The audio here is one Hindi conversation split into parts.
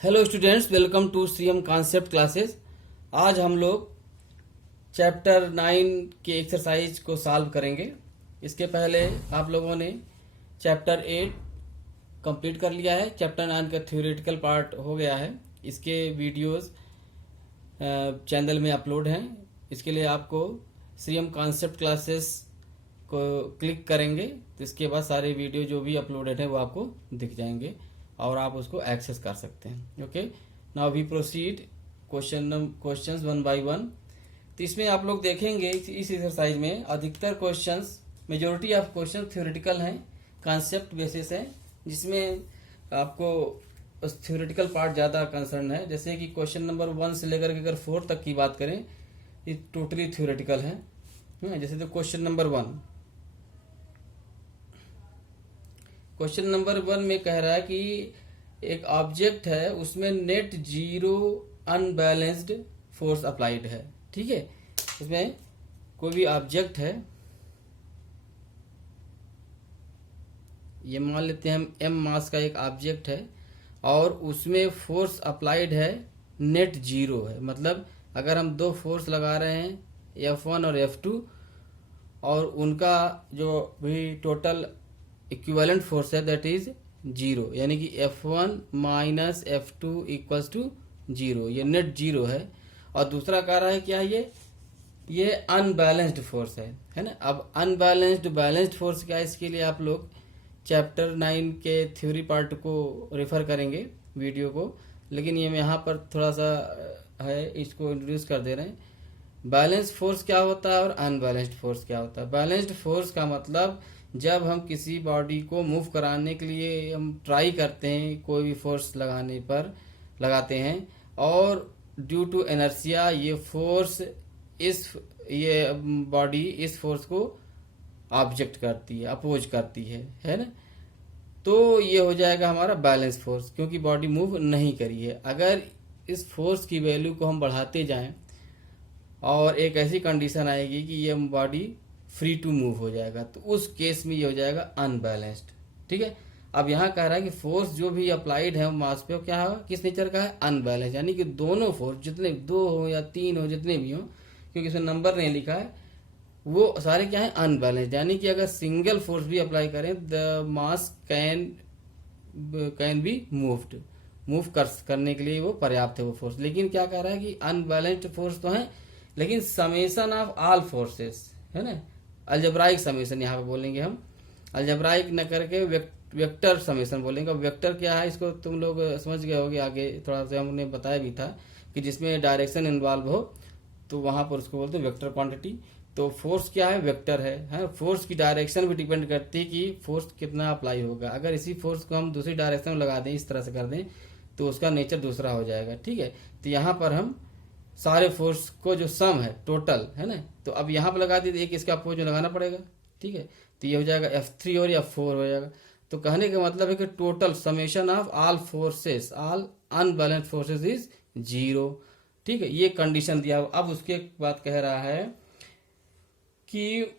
Hello students, welcome to CM concept classes. आज हम लोग चैप्टर 9 के एक्सरसाइज को सॉल्व करेंगे। इसके पहले आप लोगों ने चैप्टर 8 कंप्लीट कर लिया है। चैप्टर 9 का थ्योरेटिकल पार्ट हो गया है। इसके वीडियोस चैनल में अपलोड हैं। इसके लिए आपको सीएम कॉन्सेप्ट क्लासेस को क्लिक करेंगे तो इसके बाद सारे वीडियो जो भी अपलोडेड है वो आपको दिख जाएंगे और आप उसको एक्सेस कर सकते हैं। Okay, now we proceed questions one by one. तो इसमें आप लोग देखेंगे इस एक्सरसाइज में अधिकतर questions, majority of question theoretical हैं, कॉन्सेप्ट बेसिस हैं, जिसमें आपको थ्योरेटिकल पार्ट ज़्यादा कंसर्न है। जैसे कि क्वेश्चन नंबर 1 से लेकर के अगर 4 तक की बात करें, ये टोटली थ्योरेटिकल है। जैसे तो क्वेश्चन नंबर 1 में कह रहा है कि एक ऑब्जेक्ट है, उसमें net zero unbalanced force applied है। ठीक है, इसमें कोई भी ऑब्जेक्ट है, ये मान लेते हैं हम एम मास का एक ऑब्जेक्ट है और उसमें फोर्स अप्लाइड है नेट जीरो है। मतलब अगर हम दो फोर्स लगा रहे हैं F1 और F2 और उनका जो भी टोटल इक्विवेलेंट फोर्स है दैट इज जीरो, यानी कि F1 minus F2 equals to zero, ये नेट जीरो है। और दूसरा कह रहा है क्या है, ये अनबैलेंस्ड फोर्स है ना। अब अनबैलेंस्ड बैलेंस्ड फोर्स क्या है, इसके लिए आप लोग चैप्टर 9 के थ्योरी पार्ट को रेफर करेंगे वीडियो को, लेकिन ये मैं यहाँ पर थोड़ा सा है इसको इंट्रोड्यूस कर दे रहे हैं। बैलेंस्ड फोर्स क्या होता है और अनबैलेंस्ड फोर्स क्या होता है। बैलेंस्ड फोर्स का मतलब जब हम किसी बॉडी को मूव कराने के लिए हम ट्राई करते हैं, कोई भी फोर्स लगाते हैं और ड्यू टू इनर्शिया ये फोर्स ये बॉडी इस फोर्स को ऑब्जेक्ट करती है, अपोज करती है ना। तो ये हो जाएगा हमारा बैलेंस फोर्स, क्योंकि बॉडी मूव नहीं करी है। अगर इस फोर्स की वैल्यू को हम बढ़ाते जाएं और एक ऐसी कंडीशन आएगी कि ये बॉडी फ्री टू मूव हो जाएगा, तो उस केस में ये हो जाएगा अनबैलेंस्ड। ठीक है, अब यहाँ कह रहा है कि फोर्स जो भी अप्लाइड है मास पे क्या है, किस नेचर का है, अनबैलेंस, यानी कि दोनों फोर्स जितने दो हो या तीन हो, जितने भी हो, क्योंकि इसमें नंबर नहीं लिखा है, वो सारे क्या है, अनबैलेंस्ड। यानी कि अगर सिंगल फोर्स भी अप्लाई करें the mass can be move करने के लिए वो पर्याप्त है वो फोर्स। लेकिन क्या कह रहा है कि अनबैलेंस्ड फोर्स तो है, लेकिन समेशन ऑफ ऑल फोर्सेस है ना, अलजेब्राइक समेशन यहाँ पे बोलेंगे हम, अलजेब्राइक न करके वेक्टर समेशन बोलेंगे। वेक्टर क्या है इसको तुम लोग समझ गए होगे, आगे थोड़ा सा हमने बताया भी था कि जिसमें डायरेक्शन इन्वॉल्व हो तो वहां पर उसको बोलते हैं वेक्टर क्वांटिटी। तो फोर्स क्या है, वेक्टर है। फोर्स की डायरेक्शन भी डिपेंड करती है कि फोर्स कितना अप्लाई होगा। अगर इसी फोर्स को हम दूसरी डायरेक्शन में लगा दें, इस तरह से कर दें, तो उसका नेचर दूसरा हो जाएगा। ठीक है, तो यहाँ पर हम सारे फोर्स को जो सम है टोटल है ना, तो अब यहाँ पर लगा दिए, एक इसका अपोज में लगाना पड़ेगा। ठीक है, तो ये हो जाएगा F3 और F4 हो जाएगा। तो कहने का मतलब है कि total summation of all forces, all unbalanced forces is zero. ठीक है, ये कंडीशन दिया। अब उसके बाद कह रहा है कि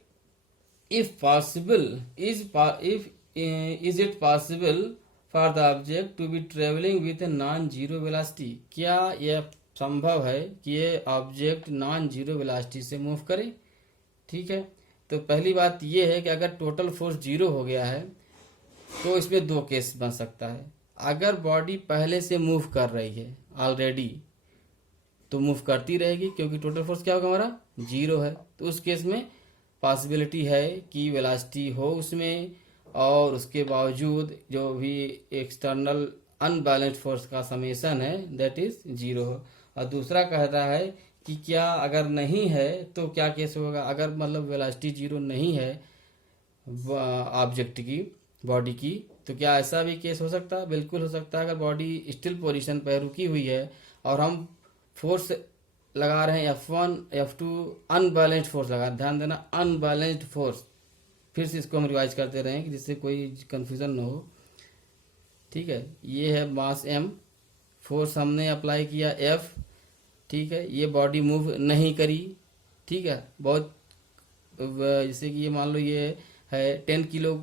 if possible is it possible for the object to be travelling with non zero velocity, क्या यह संभव है कि ये ऑब्जेक्ट नॉन जीरो वेलोसिटी से मूव करे। ठीक है, तो पहली बात ये है कि अगर टोटल फोर्स जीरो हो गया है तो इसमें दो केस बन सकता है। अगर बॉडी पहले से मूव कर रही है ऑलरेडी, तो मूव करती रहेगी क्योंकि टोटल फोर्स क्या होगा हमारा, जीरो है। तो उस केस में पॉसिबिलिटी है कि वेलोसिटी हो उसमें, और उसके बावजूद जो भी एक्सटर्नल अनबैलेंस्ड फोर्स का समेशन है दैट इज जीरो हो। और दूसरा कहता है कि क्या अगर नहीं है तो क्या केस होगा। अगर मतलब वेलोसिटी जीरो नहीं है ऑब्जेक्ट की, बॉडी की, तो क्या ऐसा भी केस हो सकता है, बिल्कुल हो सकता है। अगर बॉडी स्टिल पोजीशन पर रुकी हुई है और हम फोर्स लगा रहे हैं F1 F2, अनबैलेंस्ड फोर्स लगा, ध्यान देना अनबैलेंस्ड फोर्स, फिर से इसको हम रिवाइज करते रहें कि जिससे कोई कंफ्यूजन ना हो। ठीक है, ये है मास M, फोर्स हमने अप्लाई किया F। ठीक है, ये बॉडी मूव नहीं करी। ठीक है, बहुत जैसे कि ये मान लो ये है 10 किलो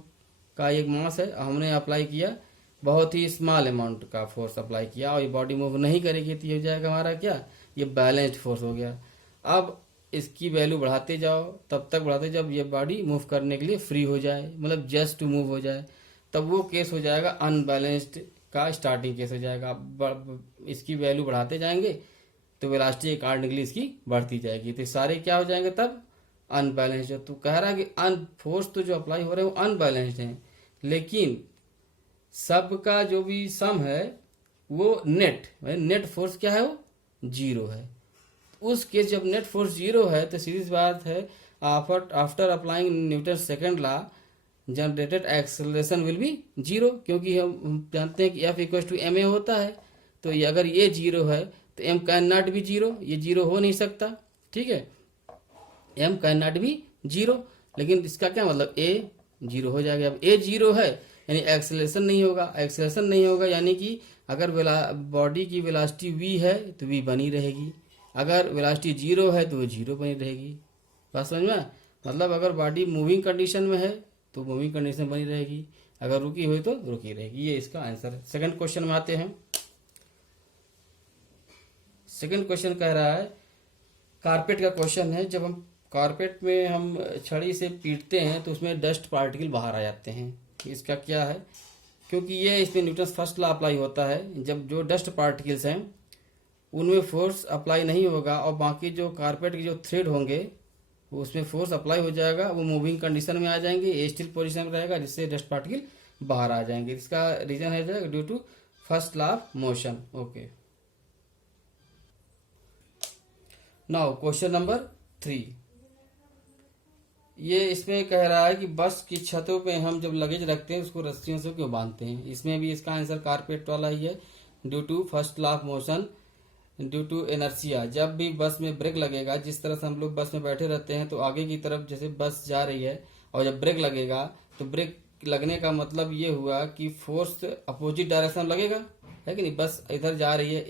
का एक मास है, हमने अप्लाई किया बहुत ही स्मॉल अमाउंट का फोर्स अप्लाई किया और ये बॉडी मूव नहीं करेगी तो ये हो जाएगा हमारा क्या, ये बैलेंस्ड फोर्स हो गया। अब इसकी वैल्यू बढ़ाते जाओ, तब तक बढ़ाते जब ये बॉडी मूव करने के लिए फ्री हो जाए, मतलब जस्ट टू मूव हो जाए, तब वो केस हो जाएगा अनबैलेंस्ड का स्टार्टिंग केस हो जाएगा। इसकी वैल्यू बढ़ाते जाएंगे तो वेलोसिटी अकॉर्डिंगली इसकी बढ़ती जाएगी, तो सारे क्या हो जाएंगे तब अनबैलेंस्ड। तो कह रहा है कि फोर्स तो जो अप्लाई हो रहे हैं वो अनबैलेंस्ड हैं, लेकिन सबका जो भी सम है वो नेट फोर्स क्या है, वो जीरो है। उस केस जब नेट फोर्स जीरो है तो सीधी बात है after applying Newton second law generated acceleration will be zero, क्योंकि हम जानते हैं कि F equal to M A होता है। तो ये अगर ये जीरो है तो एम कैन नॉट भी जीरो, ये जीरो हो नहीं सकता, ठीक है, एम कैन नॉट भी जीरो। लेकिन इसका क्या मतलब, ए जीरो हो जाएगा। अब ए जीरो है यानी एक्सेलरेशन नहीं होगा, एक्सेलरेशन नहीं होगा यानी कि अगर बॉडी की वेलोसिटी वी है तो वी बनी रहेगी, अगर वेलोसिटी जीरो है तो वो जीरो बनी रहेगी। बात समझ में, मतलब अगर बॉडी मूविंग कंडीशन में है तो मूविंग कंडीशन बनी रहेगी, अगर रुकी हुई तो रुकी रहेगी। ये इसका आंसर है। सेकंड क्वेश्चन में आते हैं। सेकंड क्वेश्चन कह रहा है, कारपेट का क्वेश्चन है, जब हम कारपेट में हम छड़ी से पीटते हैं तो उसमें डस्ट पार्टिकल बाहर आ जाते हैं। इसका क्या है, क्योंकि ये इसमें न्यूटन फर्स्ट लॉ अप्लाई होता है, जब जो डस्ट पार्टिकल्स हैं उनमें फोर्स अप्लाई नहीं होगा और बाकी जो कारपेट के जो थ्रेड होंगे उसमें फोर्स अप्लाई हो जाएगा, वो मूविंग कंडीशन में आ जाएंगे, ये स्टिल पोजीशन में रहेगा, जिससे डस्ट पार्टिकल बाहर आ जाएंगे। इसका रीजन है due to first law of motion. Okay, now question number 3। ये इसमें कह रहा है कि बस की छतों पे हम जब लगेज रखते हैं उसको रस्सियों से क्यों बांधते हैं। इसमें भी इसका आंसर कारपेट वाला ही है, due to first law of motion due to inertia. जब भी बस में ब्रेक लगेगा, जिस तरह से हम लोग बस में बैठे रहते हैं तो आगे की तरफ जैसे बस जा रही है और जब ब्रेक लगेगा तो ब्रेक लगने का मतलब ये हुआ कि फोर्स अपोजिट डायरेक्शन लगेगा, है कि नहीं। बस इधर जा रही है,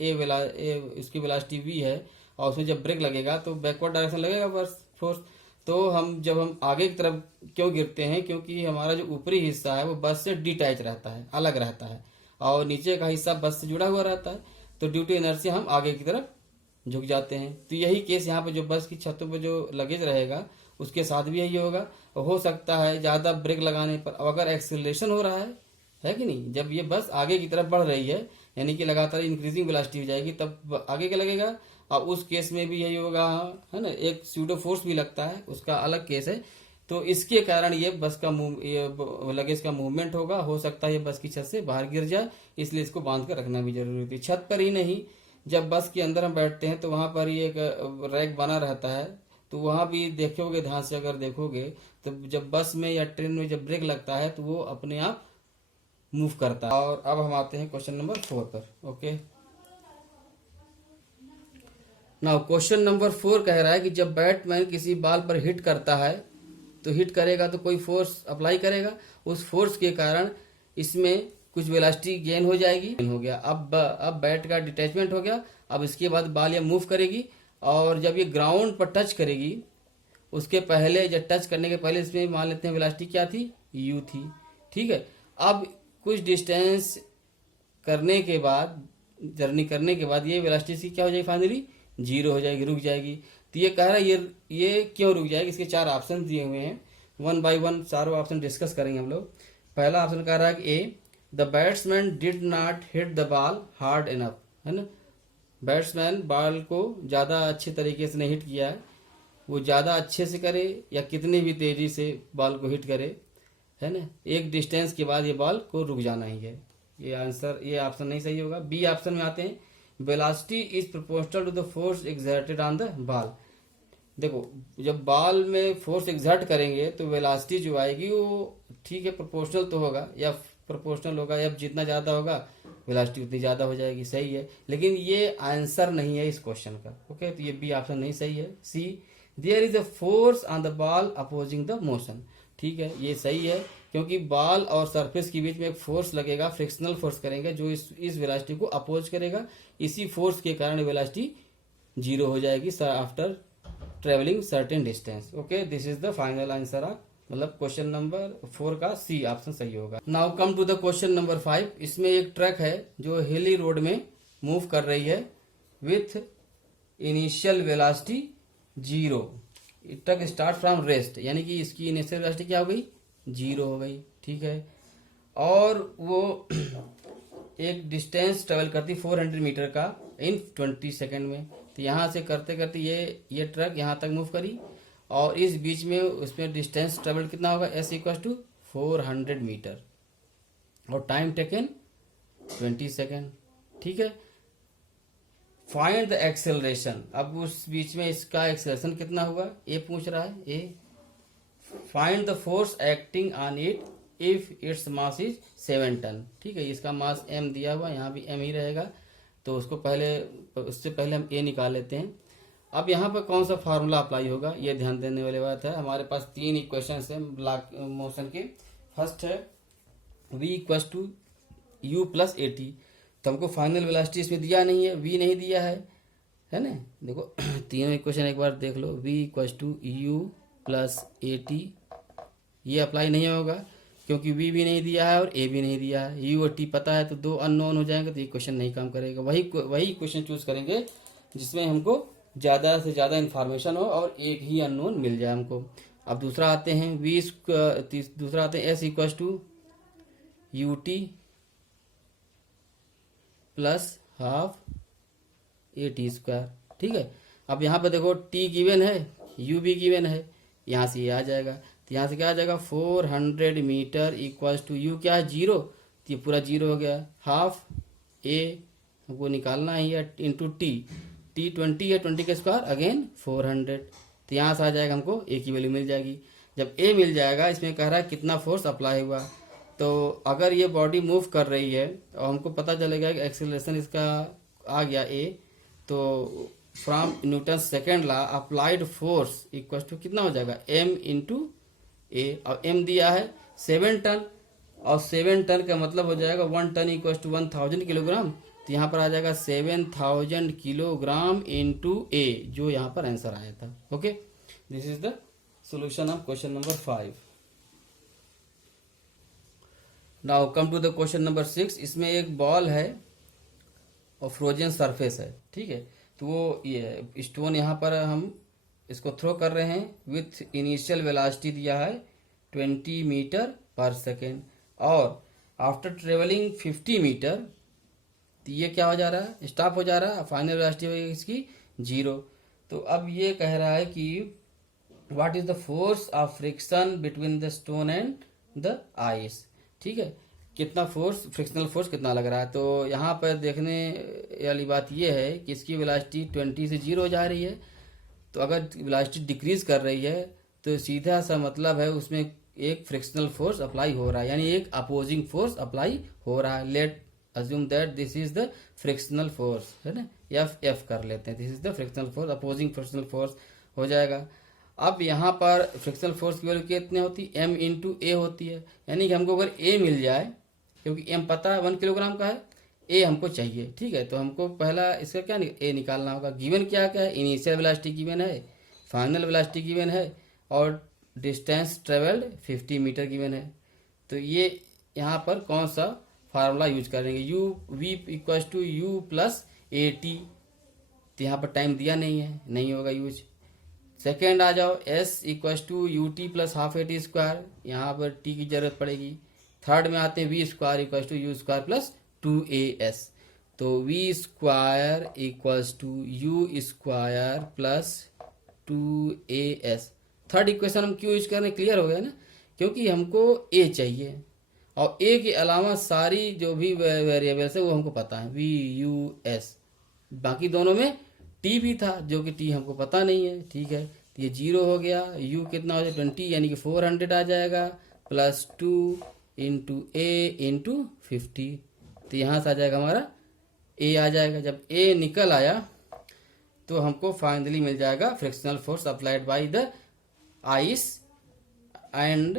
इसकी वेलोसिटी वी है और उसमें जब ब्रेक लगेगा तो बैकवर्ड डायरेक्शन लगेगा बस फोर्स। तो जब हम आगे की तरफ क्यों गिरते हैं, क्योंकि हमारा जो ऊपरी हिस्सा है वो बस से डिटैच रहता है, अलग रहता है, और नीचे का हिस्सा बस से जुड़ा हुआ रहता है। तो ड्यू टू इनर्शिया हम आगे की तरफ झुक जाते हैं। तो यही केस यहाँ पे जो बस की छतों पे जो लगेज रहेगा उसके साथ भी यही होगा। हो सकता है ज्यादा ब्रेक लगाने पर अगर एक्सेलरेशन हो रहा है कि नहीं, जब ये बस आगे की तरफ बढ़ रही है यानी कि लगातार इंक्रीजिंग वेलोसिटी हो जाएगी तब आगे क्या लगेगा, और उस केस में भी यही होगा, है ना। एक स्यूडो फोर्स भी लगता है, उसका अलग केस है। तो इसके कारण ये बस का लगेज का मूवमेंट होगा, हो सकता है ये बस की छत से बाहर गिर जाए, इसलिए इसको बांध कर रखना भी जरूरी है। छत पर ही नहीं, जब बस के अंदर हम बैठते हैं तो वहां पर ही एक रैक बना रहता है, तो वहां भी देखोगे ध्यान से अगर देखोगे तो जब बस में या ट्रेन में जब ब्रेक लगता है तो वो अपने आप मूव करता है। और अब हम आते हैं क्वेश्चन नंबर 4 पर। ओके, नाउ क्वेश्चन नंबर 4 कह रहा है कि जब बैटमैन किसी बॉल पर हिट करता है तो हिट करेगा तो कोई फोर्स अप्लाई करेगा, उस फोर्स के कारण इसमें कुछ वेलोसिटी गेन हो जाएगी, हो गया। अब बैट का डिटैचमेंट हो गया। अब इसके बाद बॉल ये मूव करेगी और जब ये ग्राउंड पर टच करेगी उसके पहले, जब टच करने के पहले इसमें मान लेते हैं वेलोसिटी क्या थी, u थी, ठीक है। अब कुछ डिस्टेंस करने के बाद, जर्नी करने के बाद ये वेलोसिटी सी क्या हो जाएगी, फाइनली जीरो हो जाएगी, रुक जाएगी। तो ये कह रहा है ये क्यों रुक जाएगी, इसके 4 ऑप्शन दिए हुए हैं, 1 बाय 1 चारों ऑप्शन डिस्कस करेंगे हम लोग। पहला ऑप्शन कह रहा है कि A, the batsman did not hit the ball hard enough, है ना। बैट्समैन बॉल को ज्यादा अच्छे तरीके से नहीं हिट किया है, वो ज्यादा अच्छे से करे या कितनी भी तेजी से बॉल को हिट करे, है ना, एक डिस्टेंस के बाद ये बॉल को रुक जाना ही है। ये आंसर, ये ऑप्शन नहीं सही होगा। बी ऑप्शन में आते हैं, velocity is proportional to the force exerted on the ball. देखो, जब बॉल में फोर्स एक्सर्ट करेंगे तो वेलोसिटी जो आएगी वो ठीक है प्रोपोर्शनल तो होगा, या प्रोपोर्शनल होगा, या जितना ज्यादा होगा वेलोसिटी उतनी ज्यादा हो जाएगी, सही है। लेकिन ये आंसर नहीं है इस क्वेश्चन का। ओके, तो ये बी ऑप्शन नहीं सही है। C, there is a force on the ball opposing the motion, ठीक है, ये सही है, क्योंकि बॉल और सरफेस के बीच में एक फोर्स लगेगा, फ्रिक्शनल फोर्स करेंगे जो इस वेलोसिटी को अपोज करेगा। इसी फोर्स के कारण वेलोसिटी जीरो हो जाएगी after travelling certain distance. Okay, this is the final answer of मतलब क्वेश्चन नंबर 4 का सी ऑप्शन सही होगा। Now come to the question number 5। इसमें एक ट्रक है जो हिली रोड में मूव कर रही है with initial velocity 0। Truck start from rest, यानी कि इसकी इनिशियल वेलोसिटी क्या हो गई, 0 हो गई, ठीक है। और वो एक डिस्टेंस ट्रेवल करती 400 मीटर का इन 20 सेकेंड में। तो यहाँ से करते करते ये ट्रक यहाँ तक मूव करी, और इस बीच में उसमें डिस्टेंस ट्रेवल कितना होगा, एस इक्वल टू 400 मीटर, और टाइम टेकन 20 सेकेंड, ठीक है। फाइंड द एक्सेलरेशन, अब उस बीच में इसका एक्सेलरेशन कितना हुआ, ए पूछ रहा है, A. Find the force acting on it if its mass is 7 ton, ठीक है। इसका मास m दिया हुआ, यहाँ भी m ही रहेगा, तो उससे पहले हम a निकाल लेते हैं। अब यहाँ पर कौन सा फार्मूला अप्लाई होगा, ये ध्यान देने वाली बात है। हमारे पास 3 इक्वेशन है ब्लॉक मोशन के। फर्स्ट है v equal to you plus A T, तो हमको फाइनल वेलोसिटी इसमें दिया नहीं है, v नहीं दिया है ना। देखो तीनों इक्वेशन एक बार देख लो, v equal to you plus A T, ये अप्लाई नहीं होगा क्योंकि v भी नहीं दिया है और a भी नहीं दिया है। u और t पता है, तो 2 अननोन हो जाएंगे, तो ये क्वेश्चन नहीं काम करेगा। वही क्वेश्चन चूज करेंगे जिसमें हमको ज़्यादा से ज़्यादा इन्फॉर्मेशन हो और एक ही अननोन मिल जाए हमको। अब दूसरा आते हैं दूसरा आते हैं s equal to U T plus half A T square, ठीक है। अब यहाँ पे देखो t गिवन है, u भी गिवन है, यहाँ से ये आ जाएगा, तो यहाँ से क्या आ जाएगा 400 मीटर इक्वल्स टू यू क्या है 0, तो ये पूरा 0 हो गया। हाफ ए हमको निकालना ही है इंटू टी 20 है, 20 के स्क्वायर अगेन 400, तो यहाँ से आ जाएगा हमको ए की वैल्यू मिल जाएगी। जब ए मिल जाएगा, इसमें कह रहा है कितना फोर्स अप्लाई हुआ, तो अगर ये बॉडी मूव कर रही है और हमको पता चलेगा कि एक्सेलरेशन इसका आ गया ए, तो from Newton second law applied force equal to कितना हो जाएगा m इंटू ए, और m दिया है 7 टन, और 7 टन का मतलब हो जाएगा 1 टन इक्वल टू 1000 किलोग्राम, तो यहाँ पर आ जाएगा 7000 किलोग्राम इंटू ए, जो यहाँ पर आंसर आया था। Okay, this is the solution of question number 5। Now come to the question number 6। इसमें एक बॉल है और फ्रोजन सरफेस है, ठीक है। तो वो ये स्टोन यहाँ पर हम इसको थ्रो कर रहे हैं विथ इनिशियल वेलोसिटी दिया है 20 मीटर पर सेकेंड, और आफ्टर ट्रेवलिंग 50 मीटर, तो ये क्या हो जा रहा है, स्टॉप हो जा रहा है, फाइनल वेलोसिटी होगी इसकी 0। तो अब ये कह रहा है कि what is the force of friction between the stone and the ice, ठीक है। कितना फोर्स, फ्रिक्शनल फोर्स कितना लग रहा है। तो यहाँ पर देखने वाली बात यह है कि इसकी वेलोसिटी 20 से 0 जा रही है, तो अगर वेलोसिटी डिक्रीज कर रही है तो सीधा सा मतलब है उसमें एक फ्रिक्शनल फोर्स अप्लाई हो रहा है, यानी एक अपोजिंग फोर्स अप्लाई हो रहा है। Late assume that this is the frictional force, है ना, एफ कर लेते हैं, this is the frictional force, opposing frictional force हो जाएगा। अब यहाँ पर फ्रिक्शनल फोर्स की वैल्यू कितनी होती है, m इंटू ए होती है, यानी कि हमको अगर a मिल जाए, क्योंकि m पता है 1 किलोग्राम का है, a हमको चाहिए, ठीक है। तो हमको पहला इसका क्या a निकालना होगा। गिवन क्या क्या है, इनिशियल वेलोसिटी गिवन है, फाइनल वेलोसिटी गिवन है, और डिस्टेंस ट्रेवल्ड 50 मीटर गिवन है। तो ये यहाँ पर कौन सा फार्मूला यूज करेंगे, u v equal to you plus A T, तो यहाँ पर टाइम दिया नहीं है, नहीं होगा यूज। सेकेंड आ जाओ, s equal to U T plus half A T square, यहाँ पर t की जरूरत पड़ेगी। थर्ड में आते हैं v square equal to you square plus 2as, तो v square equals to you square plus 2as। Third equation हम क्यों यूज कर रहे हैं, क्लियर हो गया ना, क्योंकि हमको a चाहिए और a के अलावा सारी जो भी वेरिएबल्स है वो हमको पता है, v u s, बाकी दोनों में t भी था जो कि t हमको पता नहीं है, ठीक है। तो ये 0 हो गया, u कितना हो जाएगा 20 यानी कि 400 आ जाएगा, प्लस 2 इंटू ए इंटू 50, तो यहाँ से आ जाएगा हमारा a आ जाएगा। जब a निकल आया तो हमको फाइनली मिल जाएगा frictional force applied by the ice and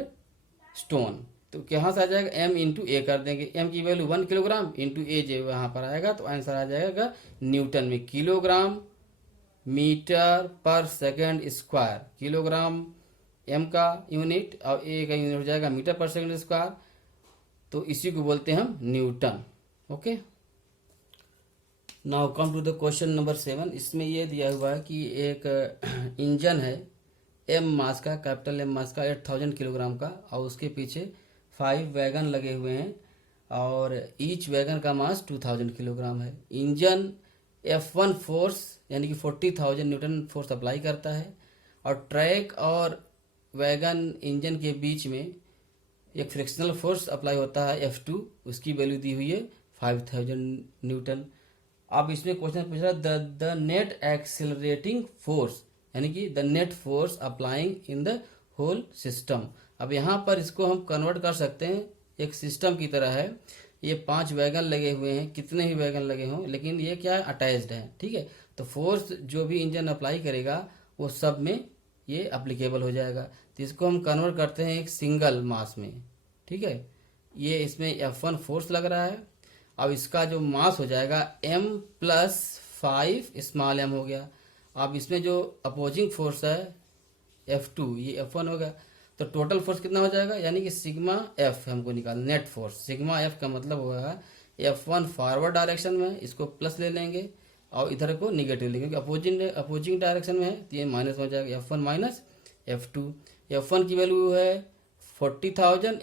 stone, तो यहाँ से आ जाएगा m इंटू ए कर देंगे, m की वैल्यू 1 किलोग्राम इंटू ए जो यहाँ पर आएगा, तो आंसर आ जाएगा न्यूटन में kilogram metre per second square, kilogram M का यूनिट और ए का यूनिट हो जाएगा मीटर पर सेकंड स्क्वायर, तो इसी को बोलते हैं हम Newton. Okay, now come to the question number 7। इसमें ये दिया हुआ है कि एक इंजन है एम मास का, कैपिटल एम मास का 8000 किलोग्राम का, और उसके पीछे 5 वैगन लगे हुए हैं और ईच वैगन का मास 2000 किलोग्राम है। इंजन F1 फोर्स यानी कि 40,000 न्यूटन फोर्स अप्लाई करता है और ट्रैक और वैगन इंजन के बीच में एक फ्रिक्शनल फोर्स अप्लाई होता है F2, उसकी वैल्यू दी हुई है 5000 न्यूटन। अब इसमें क्वेश्चन पूछ रहा है द नेट एक्सेलरेटिंग फोर्स यानी कि the net force applying in the whole system. अब यहाँ पर इसको हम कन्वर्ट कर सकते हैं, एक सिस्टम की तरह है। ये 5 वैगन लगे हुए हैं, कितने ही वैगन लगे हों, लेकिन ये क्या है, अटैच्ड है। ठीक है, तो फोर्स जो भी इंजन अप्लाई करेगा वो सब में ये अप्लीकेबल हो जाएगा। तो इसको हम कन्वर्ट करते हैं एक सिंगल मास में। ठीक है, ये इसमें F1 फोर्स लग रहा है। अब इसका जो मास हो जाएगा m प्लस 5 स्मॉल m हो गया। अब इसमें जो अपोजिंग फोर्स है F2, ये F1 हो गया। तो टोटल फोर्स कितना हो जाएगा, यानी कि सिग्मा F हमको निकाल, नेट फोर्स सिग्मा F का मतलब होगा F1 फॉरवर्ड डायरेक्शन में, इसको प्लस ले लेंगे और इधर को निगेटिव लेंगे, क्योंकि अपोजिंग डायरेक्शन में है, तो ये माइनस हो जाएगा F1 माइनस F2। F1 की वैल्यू है 40,000,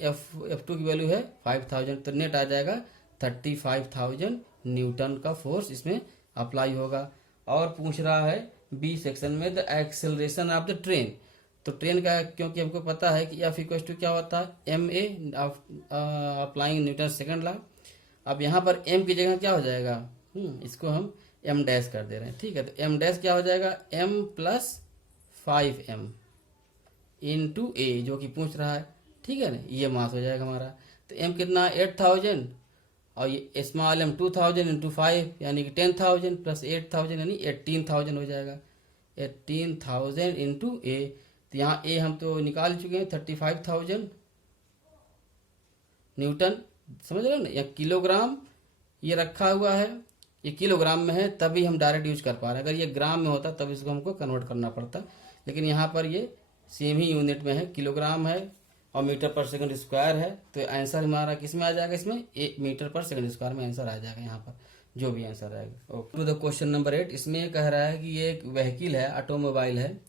F2 की वैल्यू है 5,000, तो नेट आ जाएगा 35,000 न्यूटन का फोर्स इसमें अप्लाई होगा। और पूछ रहा है बी सेक्शन में the acceleration of the train. तो ट्रेन का, क्योंकि हमको पता है कि F इक्वल टू क्या होता है ma applying Newton second law. अब यहाँ पर m की जगह क्या हो जाएगा, इसको हम m डैश कर दे रहे हैं। ठीक है, तो m डैश क्या हो जाएगा, m plus 5m into a, जो कि पूछ रहा है। ठीक है ना, ये मास हो जाएगा हमारा। तो m कितना 8000 और ये स्मॉल m 2000 इंटू 5 यानी कि 10,000 प्लस 8,000 यानी 18,000 हो जाएगा। 18,000 इंटू a, तो यहाँ a हम तो निकाल चुके हैं 35,000 न्यूटन। समझ रहे हो ना, या किलोग्राम ये रखा हुआ है, ये किलोग्राम में है तभी हम डायरेक्ट यूज कर पा रहे हैं। अगर ये ग्राम में होता तब इसको हमको कन्वर्ट करना पड़ता, लेकिन यहाँ पर ये सेम ही यूनिट में है, किलोग्राम है और मीटर पर सेकंड स्क्वायर है। तो आंसर हमारा किस में आ जाएगा, इसमें मीटर पर सेकंड स्क्वायर में आंसर आ जाएगा यहाँ पर, जो भी आंसर आएगा। Okay, to the question number 8। इसमें ये कह रहा है कि ये एक व्हीकल है, ऑटोमोबाइल है,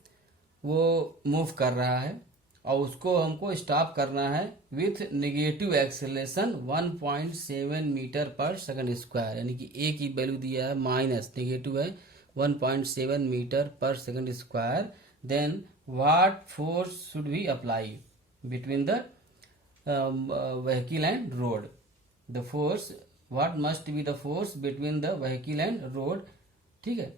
वो मूव कर रहा है और उसको हमको स्टॉप करना है विथ नेगेटिव एक्सेलरेशन 1.7 मीटर पर सेकंड स्क्वायर, यानी कि ए की वैल्यू दिया है माइनस, नेगेटिव है 1.7 मीटर पर second square. Then what force should be apply between the vehicle and road. The force, what must be the force between the vehicle and road. ठीक है,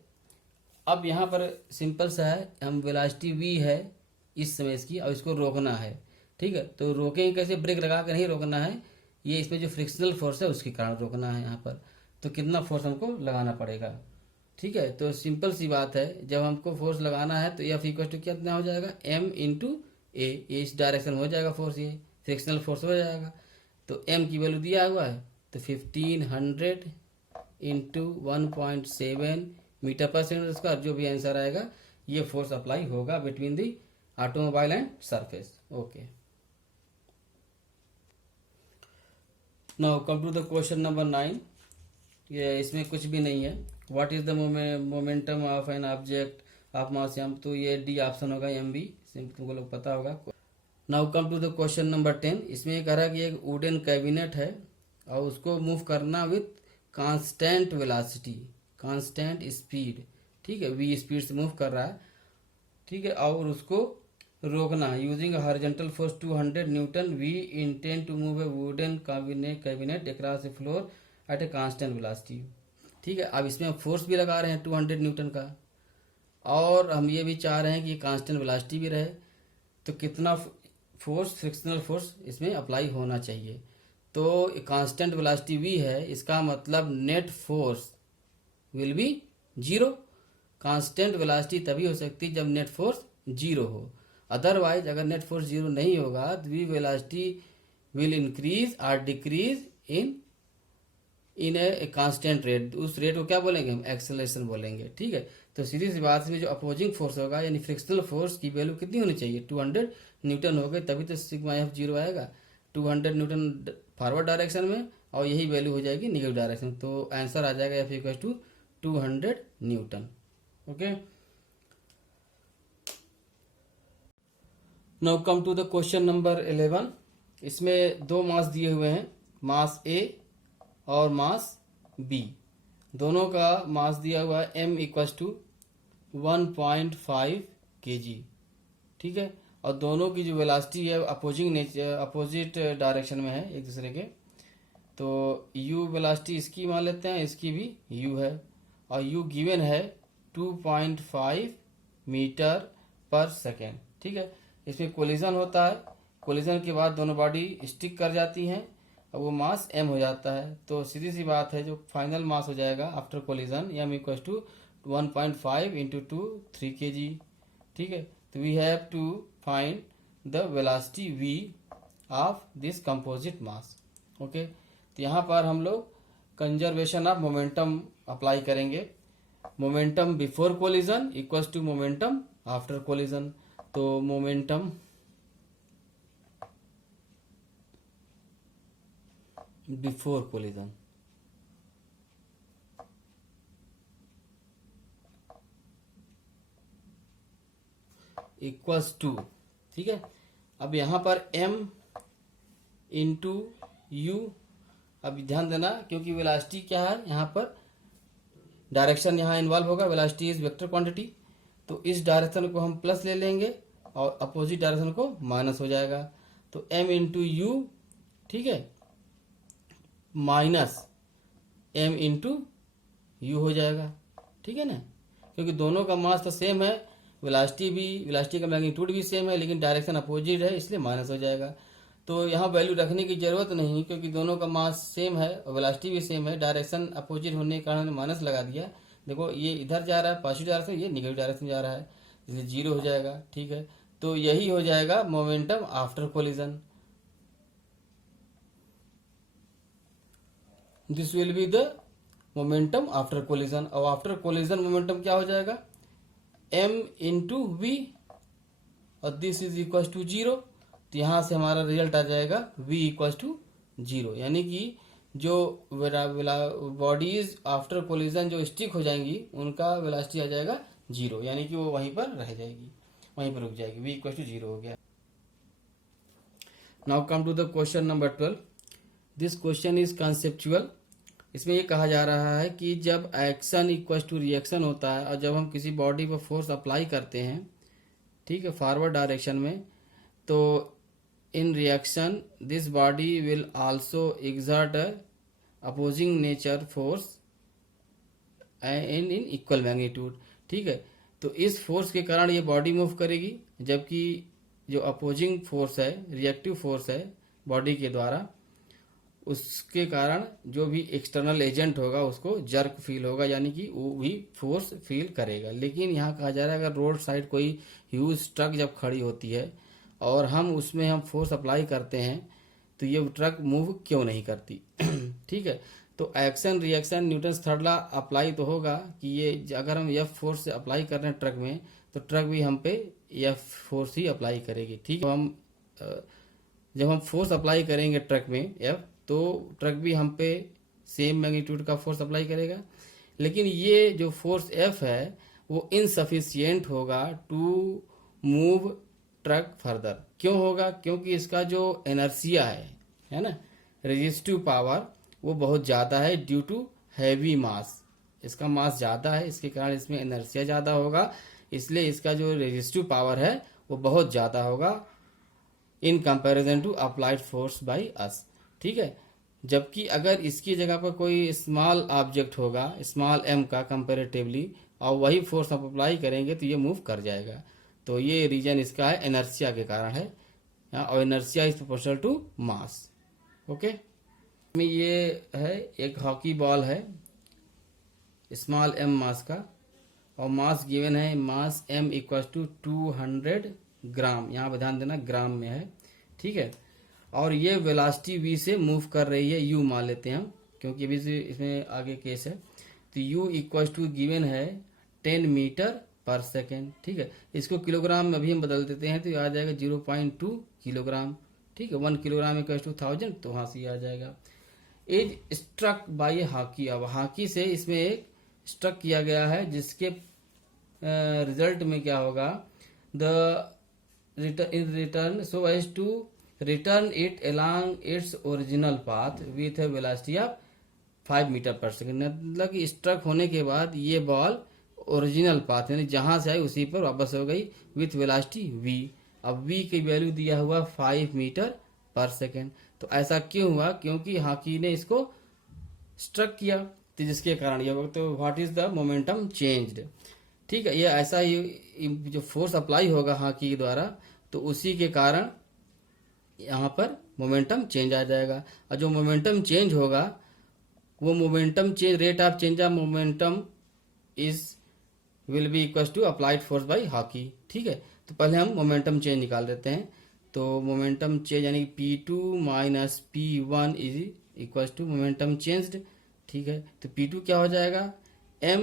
अब यहाँ पर सिंपल सा है, हम वेलोसिटी v है इस समय इसकी, और इसको रोकना है। ठीक है, तो रोकेंगे कैसे, ब्रेक लगा कर नहीं रोकना है, ये इसमें जो फ्रिक्शनल फोर्स है उसके कारण रोकना है यहाँ पर। तो कितना फोर्स हमको लगाना पड़ेगा। ठीक है, तो सिंपल सी बात है, जब हमको फोर्स लगाना है तो F इक्वल टू कितना हो जाएगा, m इंटू ए, इस डायरेक्शन हो जाएगा फोर्स, ये फ्रिक्शनल फोर्स हो जाएगा। तो m की वैल्यू दिया हुआ है, तो 1500 इंटू 1.7 मीटर पर सेकंड स्क्वायर, जो भी आंसर आएगा ये फोर्स अप्लाई होगा between the automobile and surface. Okay, now come to the question number 9। ये इसमें कुछ भी नहीं है। What is the momentum of an object of mass m, तो ये डी ऑप्शन होगा, mv, तुमको लोग पता होगा। Now come to the question number 10। इसमें ये कह रहा है कि एक वुडन कैबिनेट है और उसको मूव करना with constant velocity, constant speed. ठीक है, v स्पीड से मूव कर रहा है। ठीक है, और उसको रोकना using horizontal force 200 newton. We intend to move a wooden cabinet across a floor at a constant velocity. ठीक है, अब इसमें हम फोर्स भी लगा रहे हैं 200 न्यूटन का, और हम ये भी चाह रहे हैं कि कांस्टेंट वेलोसिटी भी रहे। तो कितना फोर्स, फ्रिक्शनल फोर्स इसमें अप्लाई होना चाहिए। तो कांस्टेंट वेलोसिटी v है, इसका मतलब net force will B 0। Constant velocity तभी हो सकती जब नेट फोर्स 0 हो, अदरवाइज अगर नेट फोर्स 0 नहीं होगा तो वी वेलोसिटी विल इंक्रीज और decrease in in a constant rate, उस रेट को क्या बोलेंगे हम, एक्सेलरेशन बोलेंगे। ठीक है, तो सीधी सी बात है, जो अपोजिंग फोर्स होगा यानी फ्रिक्शनल फोर्स की वैल्यू कितनी होनी चाहिए, 200 न्यूटन हो गई, तभी तो सिग्मा एफ जीरो आएगा। 200 न्यूटन फॉरवर्ड डायरेक्शन में और यही वैल्यू हो जाएगी निगेटिव डायरेक्शन, तो आंसर आ जाएगा F equal to 200 newton. Okay, now come to the question number 11। इसमें दो मास दिए हुए हैं, मास ए और मास बी। दोनों का मास दिया हुआ है m इक्वल टू 1.5 kg। ठीक है, और दोनों की जो वेलोसिटी है अपोजिट डायरेक्शन में है एक दूसरे के। तो u वेलोसिटी इसकी मान लेते हैं, इसकी भी u है, और u गिवन है 2.5 मीटर पर सेकेंड। ठीक है, इसमें कोलिजन होता है, कोलिजन के बाद दोनों बॉडी स्टिक कर जाती हैं और वो मास m हो जाता है। तो सीधी सी बात है, जो फाइनल मास हो जाएगा after collision m equal to 1.5 into 2 3 kg। ठीक है, तो we have to find the velocity v of this composite mass. Okay, तो यहाँ पर हम लोग कंजर्वेशन ऑफ मोमेंटम अप्लाई करेंगे। Momentum before collision equals to momentum after collision. तो momentum before collision equals to, ठीक है, अब यहां पर m इंटू यू। अब ध्यान देना, क्योंकि वेलोसिटी क्या है यहाँ पर, डायरेक्शन यहाँ इन्वॉल्व होगा, वेलोसिटी इज वेक्टर क्वांटिटी, तो इस डायरेक्शन को हम प्लस ले लेंगे और अपोजिट डायरेक्शन को माइनस हो जाएगा। तो m इंटू यू, ठीक है, माइनस m इंटू यू हो जाएगा। ठीक है ना, क्योंकि दोनों का मास तो सेम है, वेलोसिटी का मैग्नीट्यूड भी सेम है, लेकिन डायरेक्शन अपोजिट है, इसलिए माइनस हो जाएगा। तो यहाँ वैल्यू रखने की जरूरत नहीं, क्योंकि दोनों का मास सेम है और वेलोसिटी भी सेम है, डायरेक्शन अपोजिट होने के कारण हमने माइनस लगा दिया। देखो ये इधर जा रहा है पॉजिटिव डायरेक्शन, ये निगेटिव डायरेक्शन जा रहा है, इसलिए जीरो हो जाएगा। ठीक है, तो यही हो जाएगा momentum after collision. This will be the momentum after collision. और आफ्टर कोलिजन मोमेंटम क्या हो जाएगा, m इंटू वी, और this is equal to zero. तो यहां से हमारा रिजल्ट आ जाएगा v इक्वल टू जीरो, यानी कि जो बॉडीज आफ्टर कोलिजन जो स्टिक हो जाएंगी उनका वेलोसिटी आ जाएगा जीरो, यानी कि वो वहीं पर रह जाएगी, वहीं पर रुक जाएगी, v इक्वल टू जीरो हो गया। Now come to the question number 12। This question is conceptual. इसमें ये कहा जा रहा है कि जब एक्शन इक्वल टू रिएक्शन होता है और जब हम किसी बॉडी पर फोर्स अप्लाई करते हैं, ठीक है, फॉरवर्ड डायरेक्शन में, तो in reaction this body will also exert opposing nature force in equal magnitude. ठीक है, तो इस फोर्स के कारण ये बॉडी मूव करेगी, जबकि जो अपोजिंग फोर्स है, रिएक्टिव फोर्स है बॉडी के द्वारा, उसके कारण जो भी एक्सटर्नल एजेंट होगा उसको जर्क फील होगा, यानी कि वो भी फोर्स फील करेगा। लेकिन यहाँ कहा जा रहा है, अगर रोड साइड कोई ह्यूज ट्रक जब खड़ी होती है और हम फोर्स अप्लाई करते हैं, तो ये ट्रक मूव क्यों नहीं करती। ठीक है, तो action reaction Newton's third law apply तो होगा कि ये अगर हम एफ फोर्स से अप्लाई कर रहे हैं ट्रक में, तो ट्रक भी हम पे एफ फोर्स ही अप्लाई करेगी। ठीक है, जब हम फोर्स अप्लाई करेंगे ट्रक में एफ, तो ट्रक भी हम पे सेम मैग्नीट्यूड का फोर्स अप्लाई करेगा। लेकिन ये जो फोर्स एफ है वो इनसफिशियंट होगा टू मूव ट्रक फर्दर। क्यों होगा, क्योंकि इसका जो इनर्शिया है ना, रेजिस्टिव पावर, वो बहुत ज़्यादा है ड्यू टू हैवी मास। इसका मास ज़्यादा है, इसके कारण इसमें इनर्शिया ज़्यादा होगा, इसलिए इसका जो रेजिस्टिव पावर है वो बहुत ज़्यादा होगा in comparison to applied force by us. ठीक है, जबकि अगर इसकी जगह पर कोई स्मॉल ऑब्जेक्ट होगा, स्मॉल m का कंपैरेटिवली, और वही फोर्स आप अप्लाई करेंगे तो ये मूव कर जाएगा। तो ये रीजन इसका है इनर्शिया के कारण है, और inertia is proportional to mass. Okay, ये है एक हॉकी बॉल है स्मॉल m मास का, और मास गिवन है, mass m equal to 200 gram, यहाँ पर ध्यान देना ग्राम में है। ठीक है, और ये वेलोसिटी v से मूव कर रही है, u मान लेते हैं हम, क्योंकि अभी से इसमें आगे केस है। तो u इक्वल टू गिवन है 10 मीटर पर सेकेंड, ठीक है। इसको किलोग्राम में अभी हम बदल देते हैं तो ये आ जाएगा 0.2 किलोग्राम, ठीक है। 1 किलोग्राम इक्वल टू 1000, तो वहाँ से ये आ जाएगा। इज स्ट्रक बाय हॉकी, अब हॉकी से इसमें एक स्ट्रक किया गया है जिसके रिजल्ट में क्या होगा, the return so as to return it along its original path with a velocity of 5 metre per second. मतलब कि स्ट्रक होने के बाद ये बॉल ओरिजिनल पाथ यानी जहां से आई उसी पर वापस हो गई विथ वेलोसिटी v। अब v की वैल्यू दिया हुआ 5 मीटर पर सेकेंड। तो ऐसा क्यों हुआ, क्योंकि हॉकी ने इसको स्ट्रक किया, तो जिसके कारण ये होगा। तो what is the momentum changed, ठीक है। ये ऐसा ही जो फोर्स अप्लाई होगा हॉकी के द्वारा, तो उसी के कारण यहाँ पर मोमेंटम चेंज आ जाएगा। और जो मोमेंटम चेंज होगा वो momentum change, rate of change of momentum is will be equal to applied force by hockey, ठीक है। तो पहले हम मोमेंटम चेंज निकाल देते हैं। तो मोमेंटम चेंज यानी P2 minus P1 is equal to momentum changed, ठीक है। तो P2 क्या हो जाएगा, m